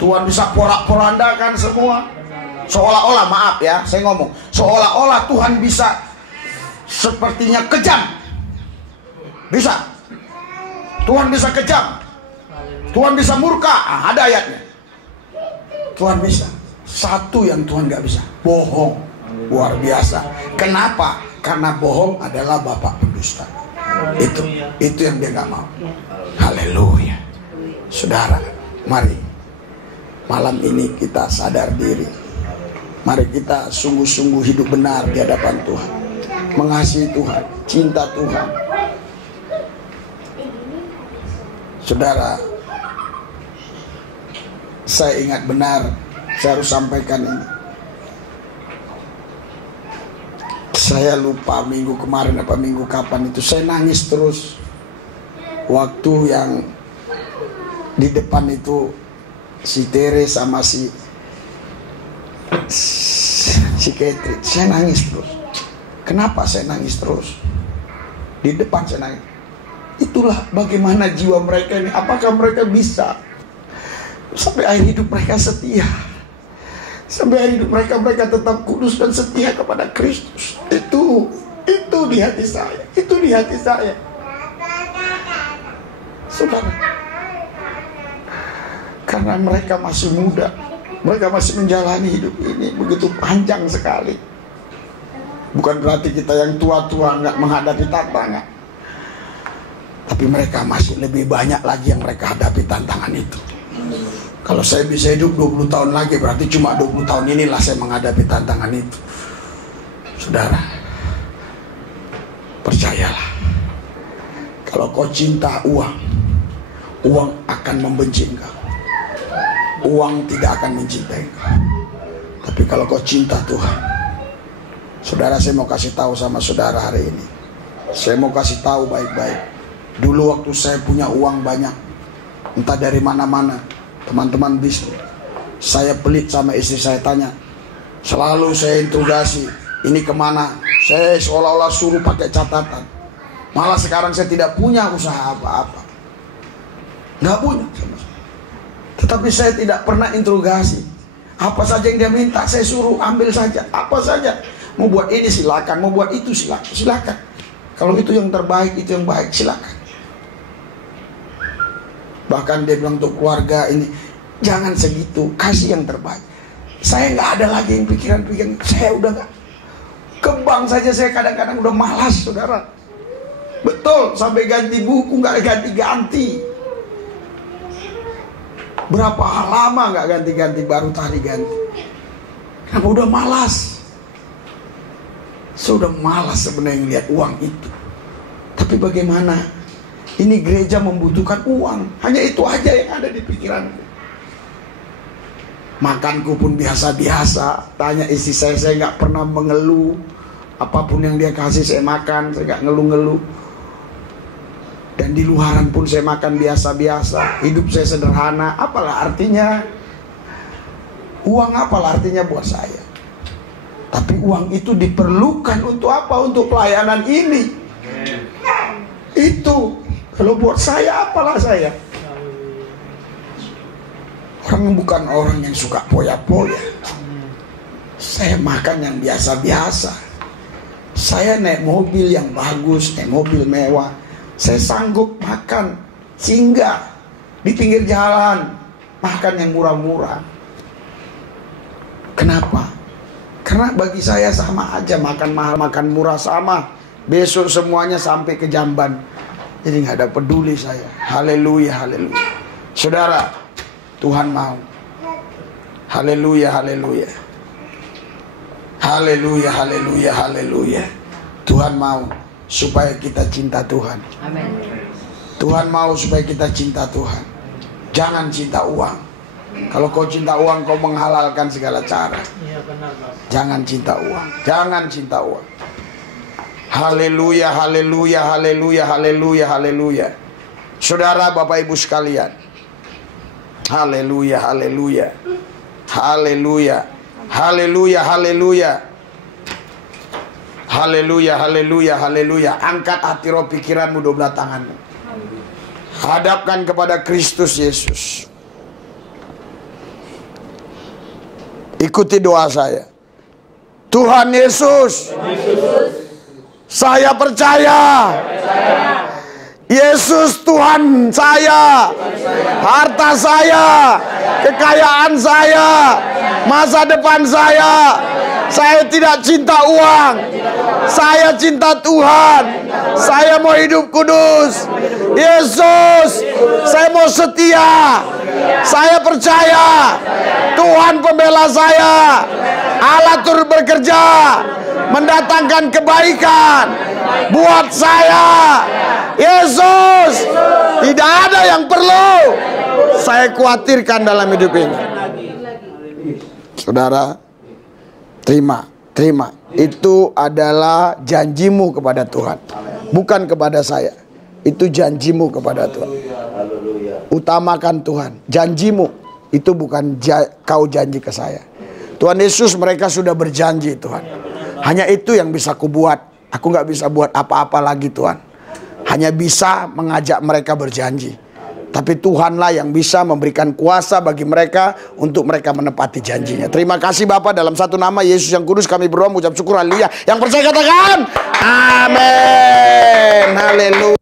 Tuhan bisa porak-porandakan semua. Seolah-olah, maaf ya, saya ngomong, seolah-olah Tuhan bisa sepertinya kejam. Bisa. Tuhan bisa kejam. Tuhan bisa murka. Ada ayatnya. Tuhan bisa. Satu yang Tuhan gak bisa, bohong. Luar biasa. Kenapa? Karena bohong adalah bapak pendusta. Itu yang dia gak mau. Haleluya. Saudara, mari malam ini kita sadar diri. Mari kita sungguh-sungguh hidup benar di hadapan Tuhan. Mengasihi Tuhan, cinta Tuhan. Saudara, saya ingat benar saya harus sampaikan ini. Saya lupa minggu kemarin apa minggu kapan itu, saya nangis terus. Waktu yang di depan itu si Tere sama si Catherine, saya nangis terus. Kenapa saya nangis terus? Di depan saya nangis. Itulah bagaimana jiwa mereka ini. Apakah mereka bisa sampai akhir hidup mereka setia? Sampai akhir hidup mereka tetap kudus dan setia kepada Kristus. Itu di hati saya. Itu di hati saya. Saudara, karena mereka masih muda, mereka masih menjalani hidup ini begitu panjang sekali. Bukan berarti kita yang tua-tua nggak menghadapi tantangan, tapi mereka masih lebih banyak lagi yang mereka hadapi tantangan itu. Kalau saya bisa hidup 20 tahun lagi, berarti cuma 20 tahun inilah saya menghadapi tantangan itu. Saudara, percayalah, kalau kau cinta uang, uang akan membenci engkau. Uang tidak akan mencintai engkau. Tapi kalau kau cinta Tuhan, saudara, saya mau kasih tahu sama saudara hari ini. Saya mau kasih tahu baik-baik. Dulu waktu saya punya uang banyak, entah dari mana-mana, teman-teman bisnis, saya pelit sama istri saya, tanya. Selalu saya interogasi, ini kemana? Saya seolah-olah suruh pakai catatan. Malah sekarang saya tidak punya usaha apa-apa, nggak punya. Tetapi saya tidak pernah interogasi. Apa saja yang dia minta saya suruh ambil saja. Apa saja. Mau buat ini silakan, mau buat itu silakan. Kalau itu yang terbaik, itu yang baik, silakan. Bahkan dia bilang untuk keluarga ini, jangan segitu, kasih yang terbaik. Saya nggak ada lagi yang pikiran-pikiran. Saya udah nggak. Ke bank saja saya kadang-kadang udah malas, saudara. Betul, sampai ganti buku nggak ganti-ganti. Berapa lama nggak ganti-ganti, baru tadi ganti. Kenapa? Udah malas. Saya udah malas sebenarnya lihat uang itu. Tapi bagaimana? Ini gereja membutuhkan uang. Hanya itu aja yang ada di pikiranku. Makanku pun biasa-biasa. Tanya istri saya nggak pernah mengeluh. Apapun yang dia kasih saya makan, saya nggak ngeluh-ngeluh. Dan di luaran pun saya makan biasa-biasa. Hidup saya sederhana. Apalah artinya? Uang apalah artinya buat saya? Tapi uang itu diperlukan untuk apa? Untuk pelayanan ini. Itu. Kalau buat saya, apalah saya? Orang yang bukan orang yang suka poya-poya. Saya makan yang biasa-biasa. Saya naik mobil yang bagus, naik mobil mewah. Saya sanggup makan singgah di pinggir jalan, makan yang murah-murah. Kenapa? Karena bagi saya sama aja, makan mahal, makan murah sama. Besok semuanya sampai ke jamban. Jadi nggak ada peduli saya. Haleluya, haleluya. Saudara, Tuhan mau. Haleluya, haleluya. Haleluya, haleluya, haleluya. Tuhan mau supaya kita cinta Tuhan. Amin. Tuhan mau supaya kita cinta Tuhan. Jangan cinta uang. Kalau kau cinta uang, kau menghalalkan segala cara. Jangan cinta uang. Jangan cinta uang. Haleluya, haleluya, haleluya, haleluya, haleluya. Saudara, Bapak Ibu sekalian. Haleluya, haleluya. Haleluya. Haleluya, haleluya. Haleluya, haleluya, haleluya. Angkat hati roh pikiranmu, dua belah tanganmu. Hadapkan kepada Kristus Yesus. Ikuti doa saya. Tuhan Yesus, saya percaya. Yesus Tuhan saya, harta saya, kekayaan saya, masa depan saya. Saya tidak cinta uang, saya cinta Tuhan. Saya mau hidup kudus. Yesus, saya mau setia. Saya percaya Tuhan pembela saya. Allah turut bekerja mendatangkan kebaikan buat saya. Yesus, tidak ada yang perlu saya khawatirkan dalam hidup ini. Saudara, terima. Itu adalah janjimu kepada Tuhan, bukan kepada saya. Itu janjimu kepada Tuhan. Utamakan Tuhan. Janjimu itu bukan kau janji ke saya. Tuhan Yesus, mereka sudah berjanji Tuhan. Hanya itu yang bisa aku buat. Aku nggak bisa buat apa-apa lagi Tuhan. Hanya bisa mengajak mereka berjanji. Tapi Tuhanlah yang bisa memberikan kuasa bagi mereka untuk mereka menepati janjinya. Terima kasih Bapa, dalam satu nama Yesus yang kudus kami berdoa, mengucap syukur, haleluya. Yang percaya katakan amin. Haleluya.